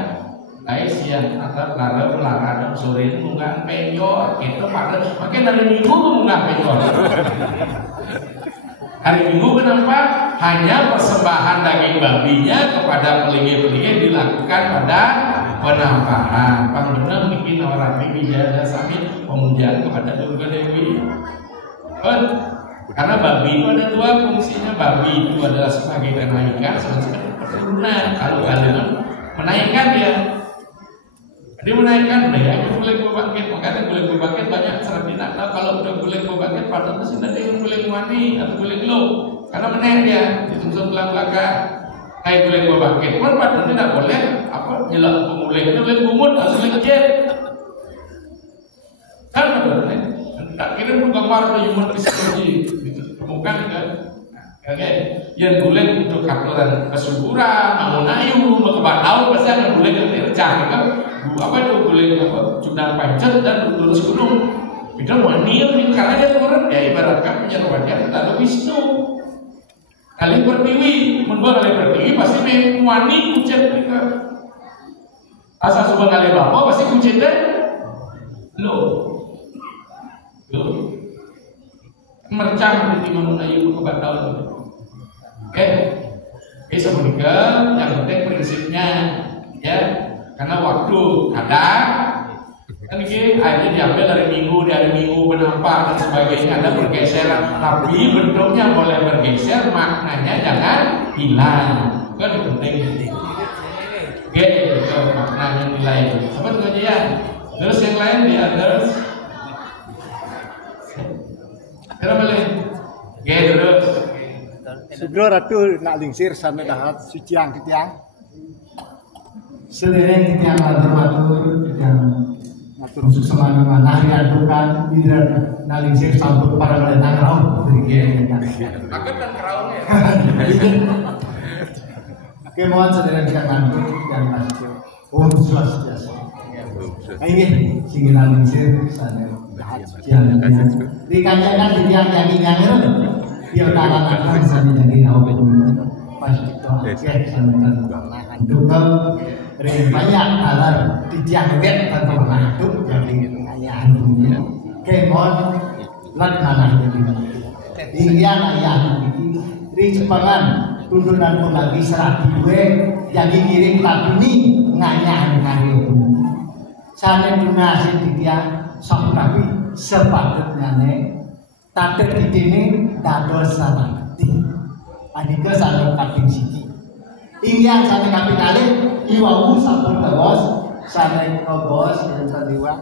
Siang atau kalau olahraga sore itu nggak penyor itu pada makin dari minggu nggak penyor. Hari Minggu kenapa? Hanya persembahan daging babinya kepada pelinggir-pelinggir dilakukan pada penamparan. Pang benar bikin orang Wijaya Sami pemujaan kepada Durga Dewi. Karena babi itu ada dua fungsinya. Babi itu adalah sebagai kenaikan, sebagai penurunan. Kalau kalian menaikkan dia, dia menaikkan daya boleh berbangkit. Makanya boleh berbangkit banyak cara tidak tahu. Kalau udah boleh berbangkit, pada itu sudah dia boleh wani atau boleh glow. Karena menaik dia dituntut belakang. Kayak boleh berbangkit pun pada tidak boleh apa jelas pemulih itu boleh bumut atau boleh kecil. Kan betul kan? Tak kira gambar human psikologi ditemukan kan? Oke, yang boleh untuk aturan kesuburan, bangun ayu, kebatau pasti akan boleh kerja kan? Apa itu boleh apa? Cundang pancet dan lurus gunung. Itu wanil karena dia turun ya ibaratkan penyeruannya adalah Wisnu. Kalian bertiwi, menurut kalian bertiwi pasti wani kucet mereka. Asal subang kalian bapak pasti kucet deh. Lo mercang di timur ayu ke batau. Oke, sebenarnya yang penting prinsipnya ya, karena waktu kadang kan ini akhirnya diambil dari minggu penampak dan sebagainya ada bergeser, tapi bentuknya boleh bergeser, maknanya jangan hilang. Kan penting. Oke, itu maknanya nilai. Apa tuh aja ya? Terus yang lain di others. Kenapa boleh? Oke, terus. Sugro ratu nak lingsir sampai dahat suciang kitiang. Seliring kitiang matur kitiang masuk semana mana diadukan tidak nalingsir sambut para menang raut dari Akan dan keraungnya. Oke, mohon saudara kita bantu dan masuk. Om Swastiastu. Ini sing nalingsir sana. Jangan dikajakan di tiang-tiang dia tangan sana jadi raut pas itu oke sama juga banyak alat di tiang bed atau mantuk jadi ayah dunia kemon lat nanah jadi hingga ayah ini di Jepangan tuntunan pun lagi serati gue jadi ngiring tabuni ngayah ngari sana donasi di tiang sok tapi sepatutnya nih tapi di sini dados salati anika sana kaping siji ingin sana kaping kali iwawu sampun bos sana bos yang tadiwa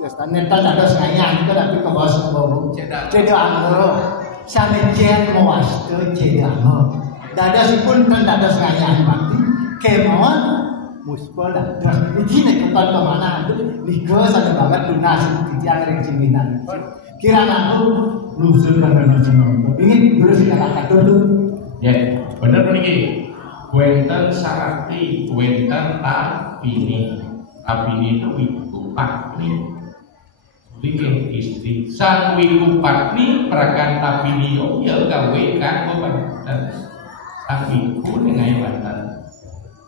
terus nental dados ngayah itu tapi ke bos baru cedo angro sana jen mawastu cedo angro dados pun kan dados ngayah mati kemauan muspol dados iki nek kepan kemana liga sana banget lunas di tiang ring ciminan kira aku lusur kan jeneng ingin terus kata dulu ya benar nih wenten sarati wenten tapini itu wikupat nih bikin istri sang wikupat nih perakan tapini ya gawe kan bebantan sang wiku dengan bantan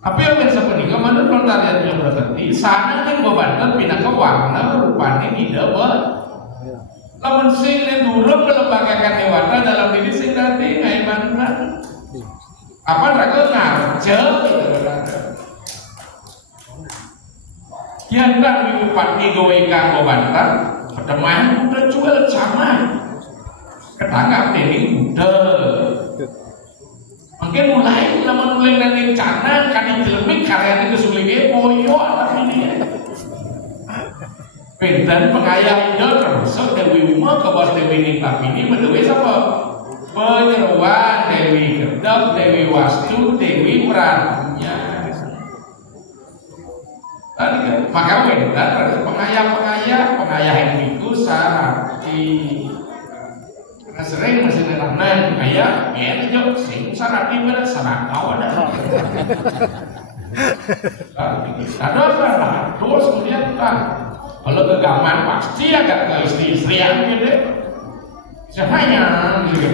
tapi yang seperti kemana pertanyaan yang berarti sana yang bebantan pindah ke warna rupanya tidak lamun sing durung melembagakan dewata dalam diri sing tadi ngaiman apa raga ngarje yang tak minggu gawe kanggo bantar pertemuan udah jual zaman ketangkap ini udah mungkin mulai lamun mulai dari cana kan jelmi karya itu sulinge moyo alam ini Pinten pengayah itu termasuk Dewi Uma ke bos Dewi Nitap ini mendewi siapa? Penyeruan Dewi Gedap, Dewi Wastu, Dewi Pradunya. Maka Wendan pengayah yang itu sarati. Karena sering masih nenanan kayak ya itu sing sarati pada sarakau ada. Ada terus kemudian kalau kegaman pasti agak ke istri-istrian gitu. Siapanya gitu.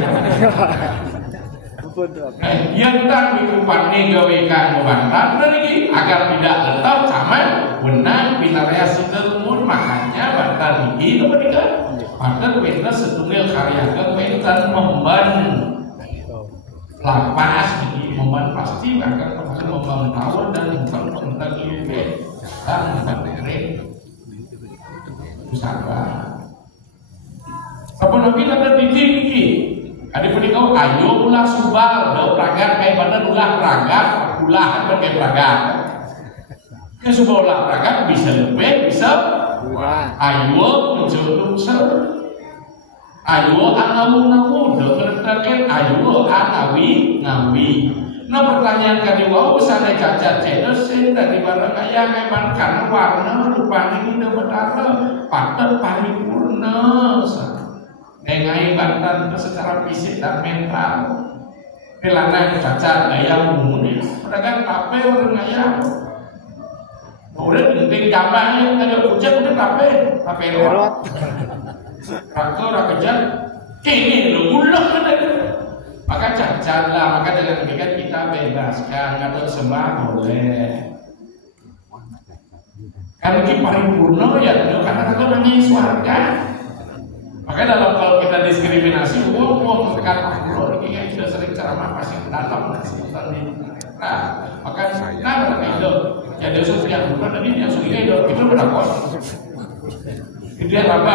Yang tak dikupani gawekan membantar lagi agar tidak tetap sama benar binarya setelmun makanya bantar ini itu menikah. Bantar benar setunggal karya kebentar memban lapas memban pasti akan membangun tahun dan tentang ini. pasang bandere pusaka. Apa lagi ada tinggi? Ada penikau ayo ulah subal, dah peragat kayak mana ulah peragat, ulah pakai peragat. Ya subal ulah peragat bisa lebih, bisa. Ayo muncul ayo anawu berterken ayo anawi ngawi. Nah pertanyaan kedua usah cacat cedosin dari barang kaya ngebankan warna rupanya tidak benar patut paripurna. Nengai bantan secara fisik dan mental. Pelana cacat gaya umum pedagang kafe orang gaya. Udah penting gambarnya ada hujan udah kafe lewat. Rakor rakejan kini lu ulah kan. Maka cacat lah, maka dengan demikian kita bebaskan atau sembah boleh. Karena kita paripurna ya, karena kita nanya swarga. Maka dalam kalau kita diskriminasi, wah sekarang ini sudah sering ceramah pasti dalam nah, maka kalau itu ya dia sudah yang bukan tadi yang sudah itu berapa? Dia apa?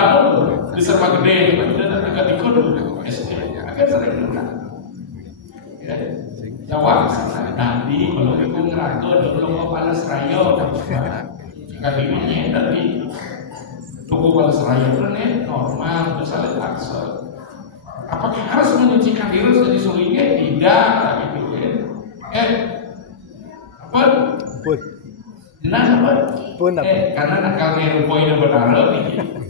Diserba gede, dia dekat ikut SD, akan sering dengar. Jawab nanti kalau itu ngerangkul dulu kepala seraya, jika ini tadi tubuh kepala seraya itu normal, misalnya taksa. Apakah harus menyucikan diri dari sulingnya? Tidak, gitu ya. Apa? Nah, apa? Karena nakal ngerupo itu benar,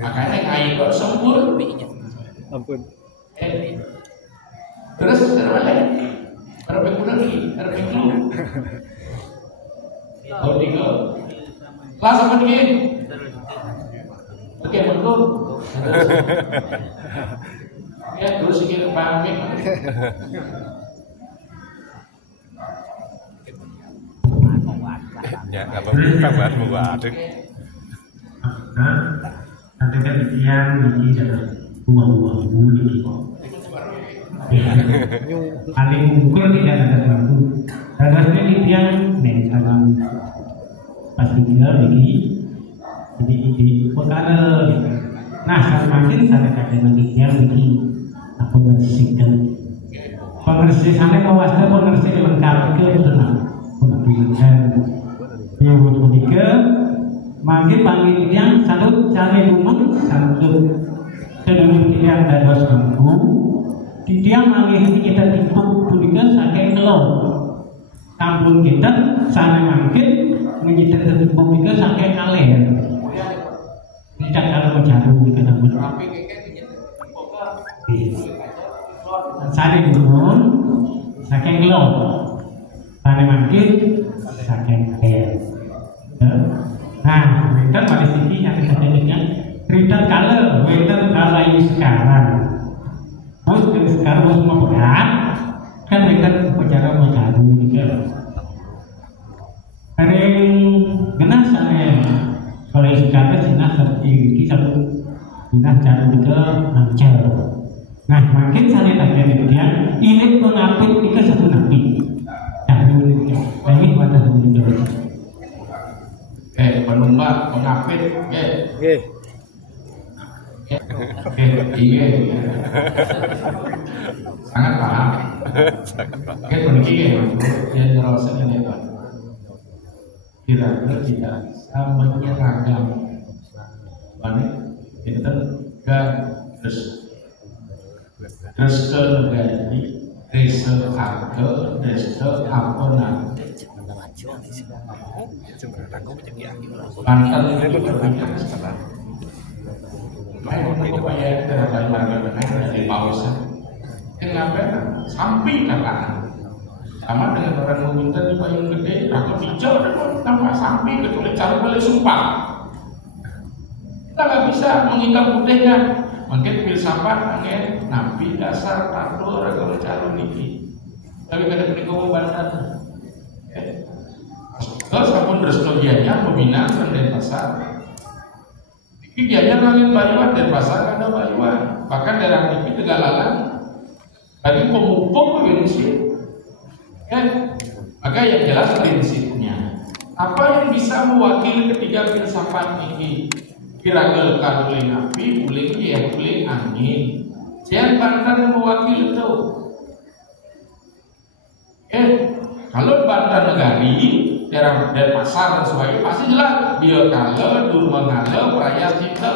makanya ngain kok sempur. Ampun. Terus terus Harap yang lagi, harap yang dulu. Oh tiga. Kelas apa nih? Oke betul. Ya terus sedikit pahami. Ya nggak apa-apa buat membuat. Ada kejadian ini dalam buah-buah ini. Paling ukur tidak ada sesuatu. Karena dia mental pas dia di perkara. Nah, semakin saya katakan dia begini, aku bersihkan. Pengersih sampai mewaskan pengersih lengkap ke tenang. Pengersih yang ketiga, makin panggil yang satu cari rumah satu kedua yang dari sembuh. Di tiang manggih kita timbuk tulikan saking kelon kampung kita sana mangkit menjadi tertimbuk juga saking kaler tidak kalau jarum kita namun sana gunung saking kelon sana mangkit saking kaler. Nah kita pada sini yang kita jadikan cerita kaler kita kalau sekarang. Terus sekarang semua berat, kan mereka bicara macam juga. Ada yang genas sana, kalau sekarang sinas seperti kisah sinas cara juga lancar. Nah makin sana tanya dia, ini pengapit kita satu nabi. Cari juga, ini pada juga. Penumbak pengapit, iya, sangat paham. Begini, yang terasa ini Pak. Kira-kira tidak bisa menyeragam, banyak kita kan terus ke negara desa harga, desa apa nanti. Bantal itu berbanyak sekarang. Baik, upaya terhadap warga dari pausa. Kenapa? Sampai kakak. Sama dengan orang meminta di payung gede, atau hijau tanpa sampai kecuali cari balik sumpah. Kita nggak bisa mengikat putihnya. Mungkin filsafat angin, nabi dasar tato ragam calon niki. Tapi pada penikau bandar. Terus apapun restogianya membina dan pasar. Kikianya langit Baliwan dan pasar ada Baliwan. Bahkan daerah ini Tegalalan bagi pemupuk prinsip. Maka yang jelas prinsipnya Apa yang bisa mewakili ketiga filsafat ini? Kira-kira karuling api, uling ya, uling angin. Siapa Banten mewakili itu? Kalau Banten Negari, daerah Denpasar dan sebagainya pasti jelas. Biokala, Durmangala, Prayascita.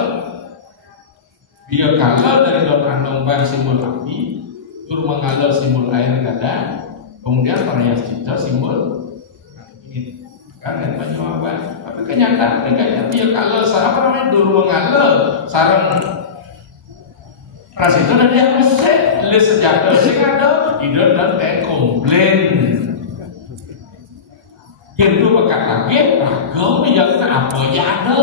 Biokala dari Don Andongban simbol api, Durmangala simbol air gada, kemudian Prayascita simbol angin. Kan dan jawaban. Tapi kenyataan biokala apa namanya Durmangala sarang Prayascita dan yang mesej le sejak sing ada tidak dan komplain. Yang itu bekat lagi, ragam yang apa ya ada.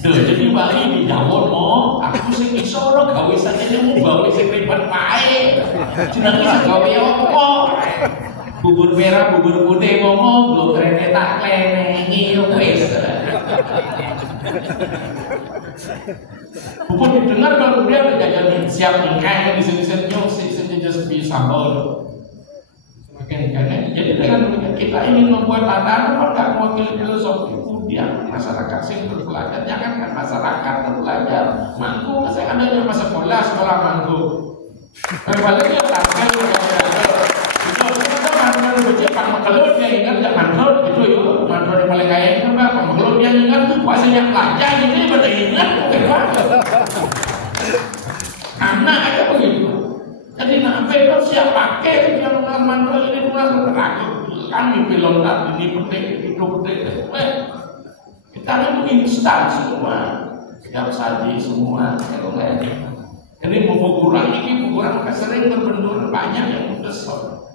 Jadi balik di Jawa mo, aku sing iso ora gawe saja mau gawe sing ribet wae. Jeneng bisa gawe apa? Bubur merah, bubur putih ngomong, blok rene tak klenengi wis. Bubur didengar kalau dia ada jajan siap ingkang di sini nyong sing sepi sambal. Jadi dengan kita ingin membuat tatanan maka mewakili filosofi kemudian masyarakat sing berbelajar, jangankan masyarakat berbelajar mangku, saya adanya masa sekolah mangku. Balik dia tampil itu mangku bercepat mengelut dia ingat tidak mangku itu yuk mangku yang paling kaya itu apa mengelut dia ingat bahasanya pelajar ini pada ingat anak aja begitu. Jadi nak apa siap pakai yang mantra ini pulang terakhir kami pilot ini penting itu penting. Kita ini instan semua, siap saji semua. Jadi mau kurang ini kurang sering terbentur banyak yang kesel.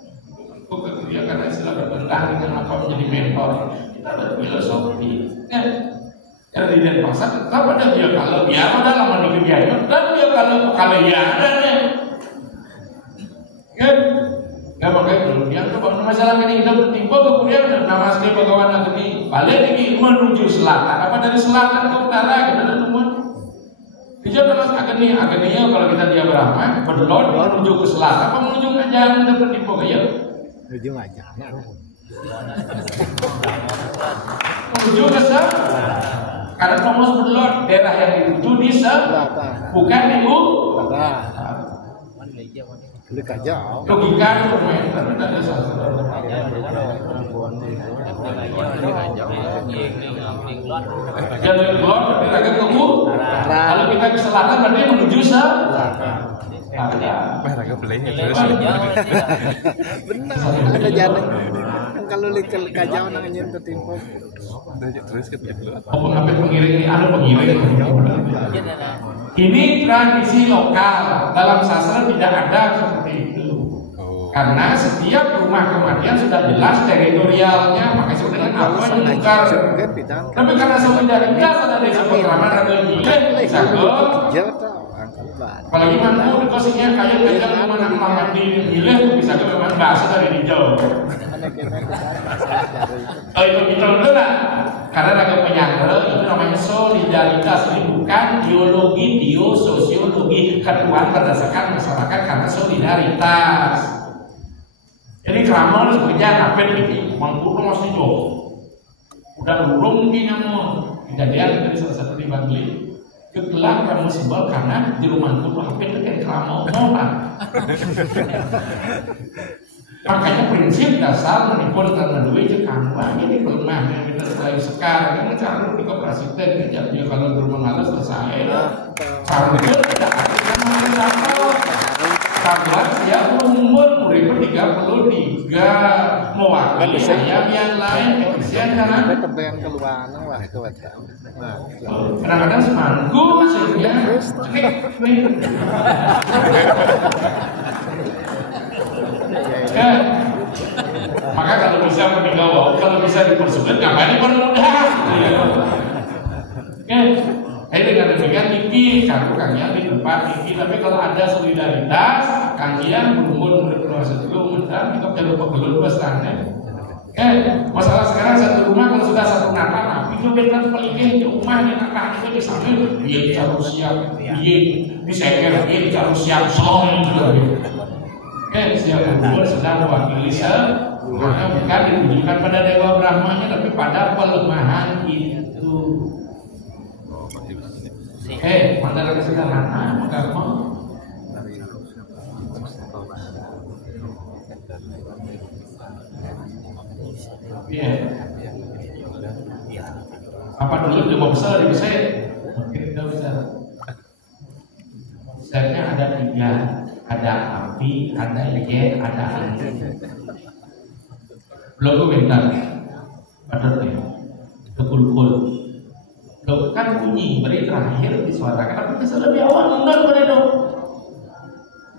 Dia karena istilah bertentang dengan apa menjadi mentor kita berfilosofi. Jadi Denpasar tetap ada dia kalau biar ada lama di kegiatan dan dia kalau ya ada deh. Nggak pakai kemudian kalau masalah ini kita bertimpa kemudian nama asli Bagawan Agni balik ini menuju selatan apa dari selatan ke utara kita ada semua bisa terus Agninya kalau kita dia Brahma berlot menuju ke selatan apa menuju ke jalan kita bertimpa ya menuju aja menuju ke selatan karena Thomas berlot daerah yang dituju di selatan bukan di utara. Logika aja. Logika itu bermain, tapi tidak ada satu. Jadi keluar berarti agak tunggu. Kalau kita ke selatan berarti menuju selatan. Agak beli terus. Benar, ada jalan. Kalau likel kajau namanya ketimpa. Terus ketemu. Apa ngambil pengiring ini? Ada pengiring. Ini tradisi lokal dalam sastra tidak ada seperti itu. Karena setiap rumah kematian sudah jelas teritorialnya, maka disebut dengan apa yang mungkar. Tapi karena solidaritas ada desa pengraman ada gile, bisa apalagi mana dikasihnya kayak gajah mana makan di gile bisa memang bahasa dari hijau. Oh itu kita dulu lah. Karena raga penyangga itu namanya solidaritas, ini bukan geologi, biososiologi, ketuaan berdasarkan masyarakat karena solidaritas. Jadi keramal harus kerja ngapain ini, mangkuk masih jauh, udah burung mungkin yang kejadian dari salah satu di Bangli, ketelah kamu simbol karena di rumahku tuh HP itu kan keramal orang. Makanya prinsip dasar menipun karena duit cekang ini kelemahan yang kita mulai sekarang ini cara dikoperasikan kerja dia kalau bermengalah selesai cara itu tidak ada karena dia umur murid 33 mewakili ayam yang lain efisien karena terbayang keluar wah itu kadang-kadang semanggu maksudnya maka kalau bisa meninggal kalau bisa dipersebut ngapain dipermudah Ini dengan demikian Niki kartu kalian di tempat Niki, tapi kalau ada solidaritas kalian berumur berproses dulu dan kita perlu pegelun besarnya. Masalah sekarang satu rumah kalau sudah satu Natal, nah itu benar paling di rumah ini Natal itu di sana dia harus siap, dia diseker, dia harus siap song. Siap berumur sedang mewakili Makanya bukan ditujukan pada Dewa Brahmanya, tapi pada pelemahan itu. Mandala kesederhanaan agama. Iya. Apa dulu dia mau besar di besar? Mungkin kita besar. Besarnya ada 3, ada api, ada yen, ada angin. Belum bentar, ada nih, kekul-kul. Kan bunyi beri terakhir disuarakan, tapi bisa lebih awal mundur pada itu.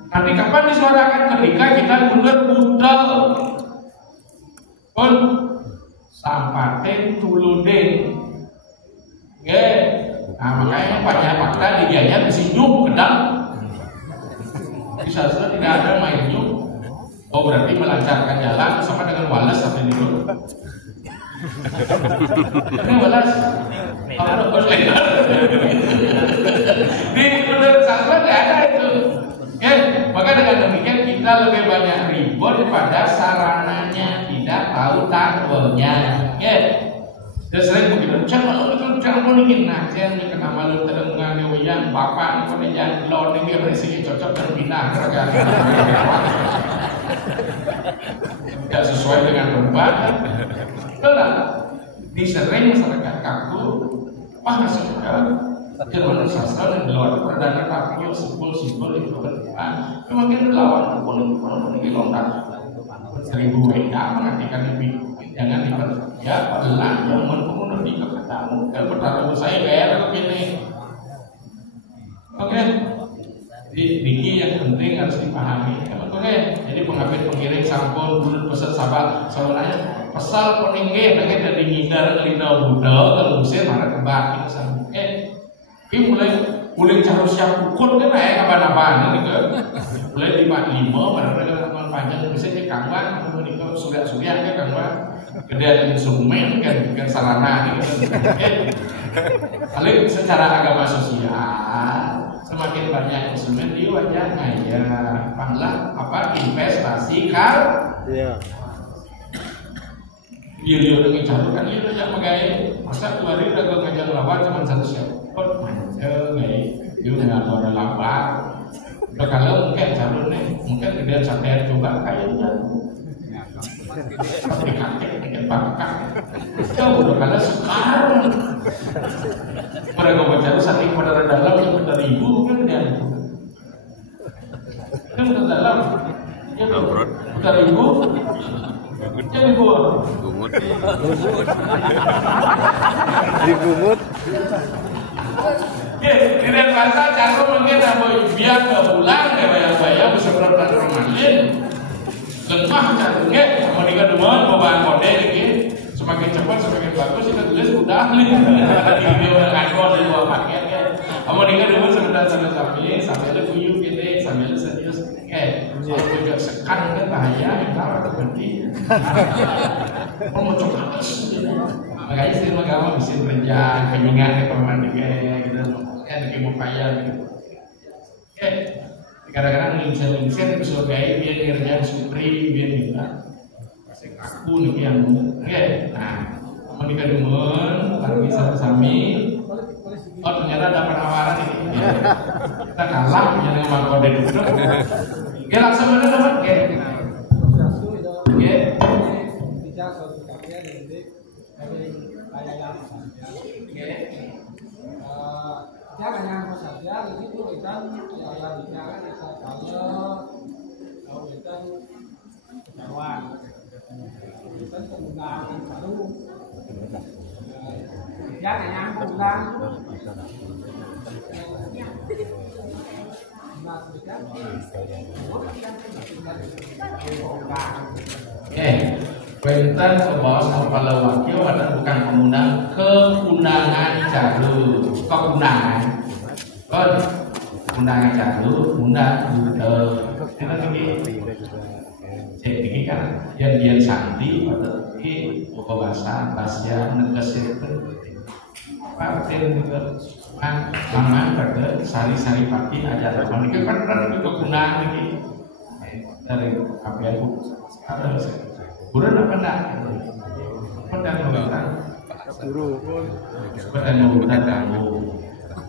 Tapi kapan disuarakan? Ketika kita mundur budal, pun sampaten tulude. Nah makanya banyak fakta di dianya disinjuk kedang. Bisa saja tidak ada main nyuk. Oh berarti melancarkan jalan sama dengan Wallace sampai dulu. Ini Wallace. Di menurut sastra tidak ada itu. Maka dengan demikian kita lebih banyak ribut pada sarananya, tidak tahu takwilnya. Dan selain begitu, jangan mungkin nah, jangan kena malu terdengar yang bapak ini jangan loading dia berisik cocok dan pindah tidak sesuai dengan tempat. Betul, disering masyarakat kaku, masyarakat Jerman sastra dan luar perdana tapi simpul itu berdepan. Mungkin lawan pun di lontar 1000 WK mengartikan lebih. Jangan dipercaya pelan yang menurut di kepadamu. Pertama saya kayak begini. Oke. Diki yang penting harus dipahami. Oke. Jadi pengiring sampun bulan pesan sahabat soalnya pesal peninggi pengen dari ngidar lina budal kalau usir marah kembali sama. Ini mulai cara siap pukul kan ya kapan-kapan ini ke mulai 55 barang panjang biasanya kawan menikah surya kan kawan kemudian instrumen kan sarana gitu. Paling secara agama sosial semakin banyak instrumen di wajahnya ya panglah apa investasi dia udah ngecatur kan dia udah pakai masa 2 hari udah gue ngajar lawan cuma 1 siapot manjel dia udah nggak ada lapar udah kalau mungkin catur nih mungkin kemudian sampai coba kayaknya kakek bakar jauh udah kalah sekarang mereka baca saking pada dalam yang udah ribu kan dia kan udah dalam ya udah ribu jadi buat dibungut tidak bahasa cara mungkin apa biar nggak pulang ya bayang-bayang bisa berapa Ramadan lemah jantungnya sama dengan dewan bawa kode ini semakin cepat semakin bagus kita tulis udah video udah ngangkor di luar paket ya sama dengan dewan sebentar sambil ada kuyup gitu sambil serius kalau juga sekan kan bahaya kita berhenti mau coba makanya sih agama bisa berenjak penyingan ke pemandik gitu ada upaya gitu kadang-kadang lingsir bisa gaya biar ngerjain supri biar kita aku nih yang nah menikah demen tapi sami oh ternyata ada penawaran ini kita kalah dengan mangkode dulu langsung mana teman jangan yang saja itu kita ya bicara kalau kita kawan kita penggunaan baru jangan yang pulang Perintah bos kepala wakil adalah bukan pengundang keundangan caru keundangan undangan caru undang kita tinggi kan yang santi atau di bahasa bahasa negara itu partai juga mana pada sari-sari parti aja mereka kan itu keundangan ini dari KPU sekarang Buruan apa enggak? Pedan pemerintah. Guru. Pedan pemerintah kamu.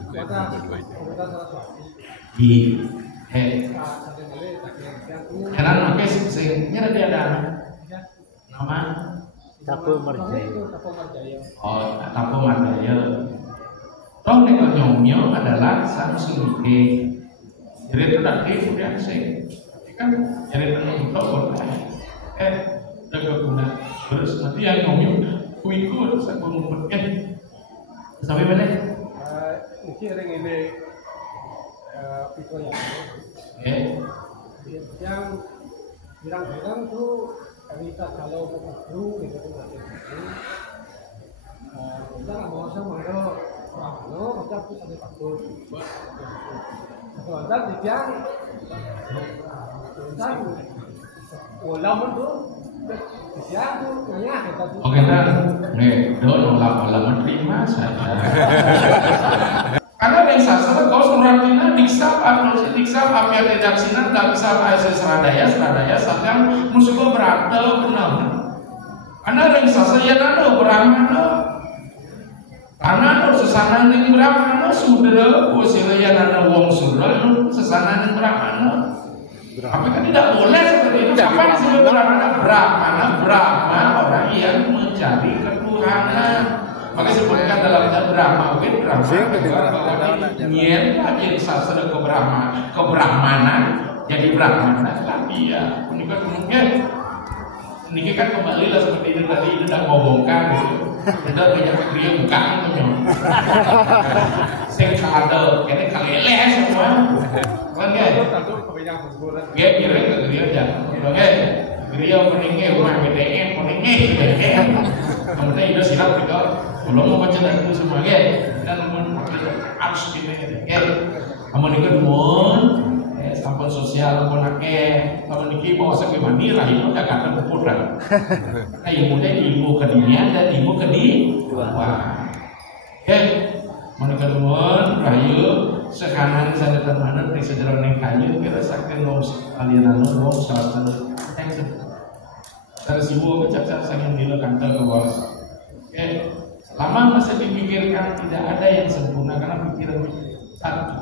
Kita Saraswati. Di Sampai mulai tak Heran oke sing nyere dia ada nama Tapo Marjaya. Tapo Marjaya. oh Tapo Marjaya. Toh nek nyomyo adalah sang sulike. Jadi itu nanti kemudian sing kan jadi tenung tok jaga guna terus nanti yang nyomyo kuiku sak ngumpet sampai mana? Mungkin ring ini Piko yang bilang-bilang tuh kita kalau guru gitu tuh nanti kita nggak mau sama lo kita tuh ada takut kalau ada dia kita ulang tuh dia tuh nanya kita tuh Oke kan, ulang terima saja. Karena yang sastra kau suratina diksa apia redaksina tak bisa bahasa seradaya sedang musibah berantel benar. Karena yang sastra ya nado beramana. Karena nado sesana ning beramana sudra usila ya nado wong sudra sesana ning beramana. Tapi kan tidak boleh seperti itu. Kapan disebut beramana? Brahman orang yang mencari ketuhanan. Maka sebutkan dalam Brahma, mungkin Brahma yang sastra kebrahmanan jadi Brahmana lagi ya. Ini kan kembali lah seperti itu tadi itu udah ngomongkan gitu. Udah banyak dia bukan itu saya ada kayaknya kalele semua kan ya kira ke dia aja oke dia meninggal rumah BTN meninggal kemudian itu silap gitu belum mau baca itu semua dan harus gitu kamu nikah dulu sampel sosial pun kamu nikah bawa sampai mandi lah itu udah kata berkurang nah ibu ke dunia dan ibu ke di wah menikah dulu rayu sekanan sana teman di sejarah neng kayu kita sakit dong aliran dong salah satu dari ibu kecacah sangat gila kantor ke bawah lama masih dipikirkan tidak ada yang sempurna karena pikiran satu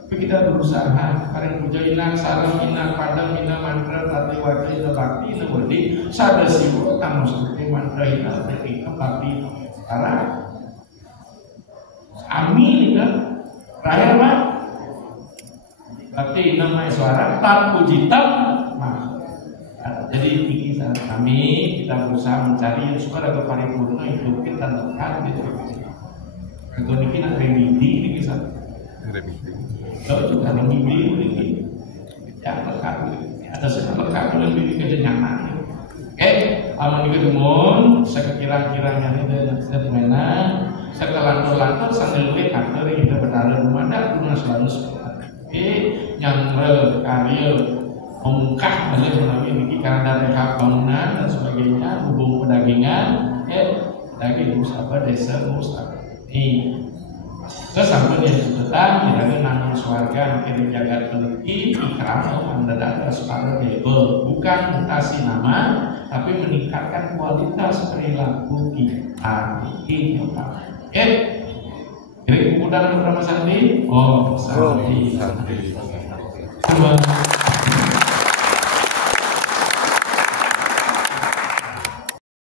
tapi kita berusaha karena puja inang sarang inang padang inang mantra tati wajah ina bakti ina bodi sada siwa kamu seperti mantra ina seperti bakti sekarang amin kan terakhir mah bakti ina maeswara tak puji tak jadi pikiran kami kita berusaha mencari yang suka ada paripurna itu kita lekat gitu. Kalau ini ada remedi ini bisa. Kalau juga remedi ini ya lekat. Ada sedang lekat lebih kejenyangan. Aman juga demun. Sekiranya ini dan mana. Sekelantur-lantur sambil duit kantor kita berada rumah dan rumah selalu seperti yang karya mengungkap melalui ini karena dari hak bangunan dan sebagainya hubung pedagangan daging usaha desa usaha ini terus sampai yang sudah tidak nanam swarga mungkin jaga teliti ikram mendadak separuh label bukan mutasi nama tapi meningkatkan kualitas perilaku kita jadi kemudian beberapa sandi sandi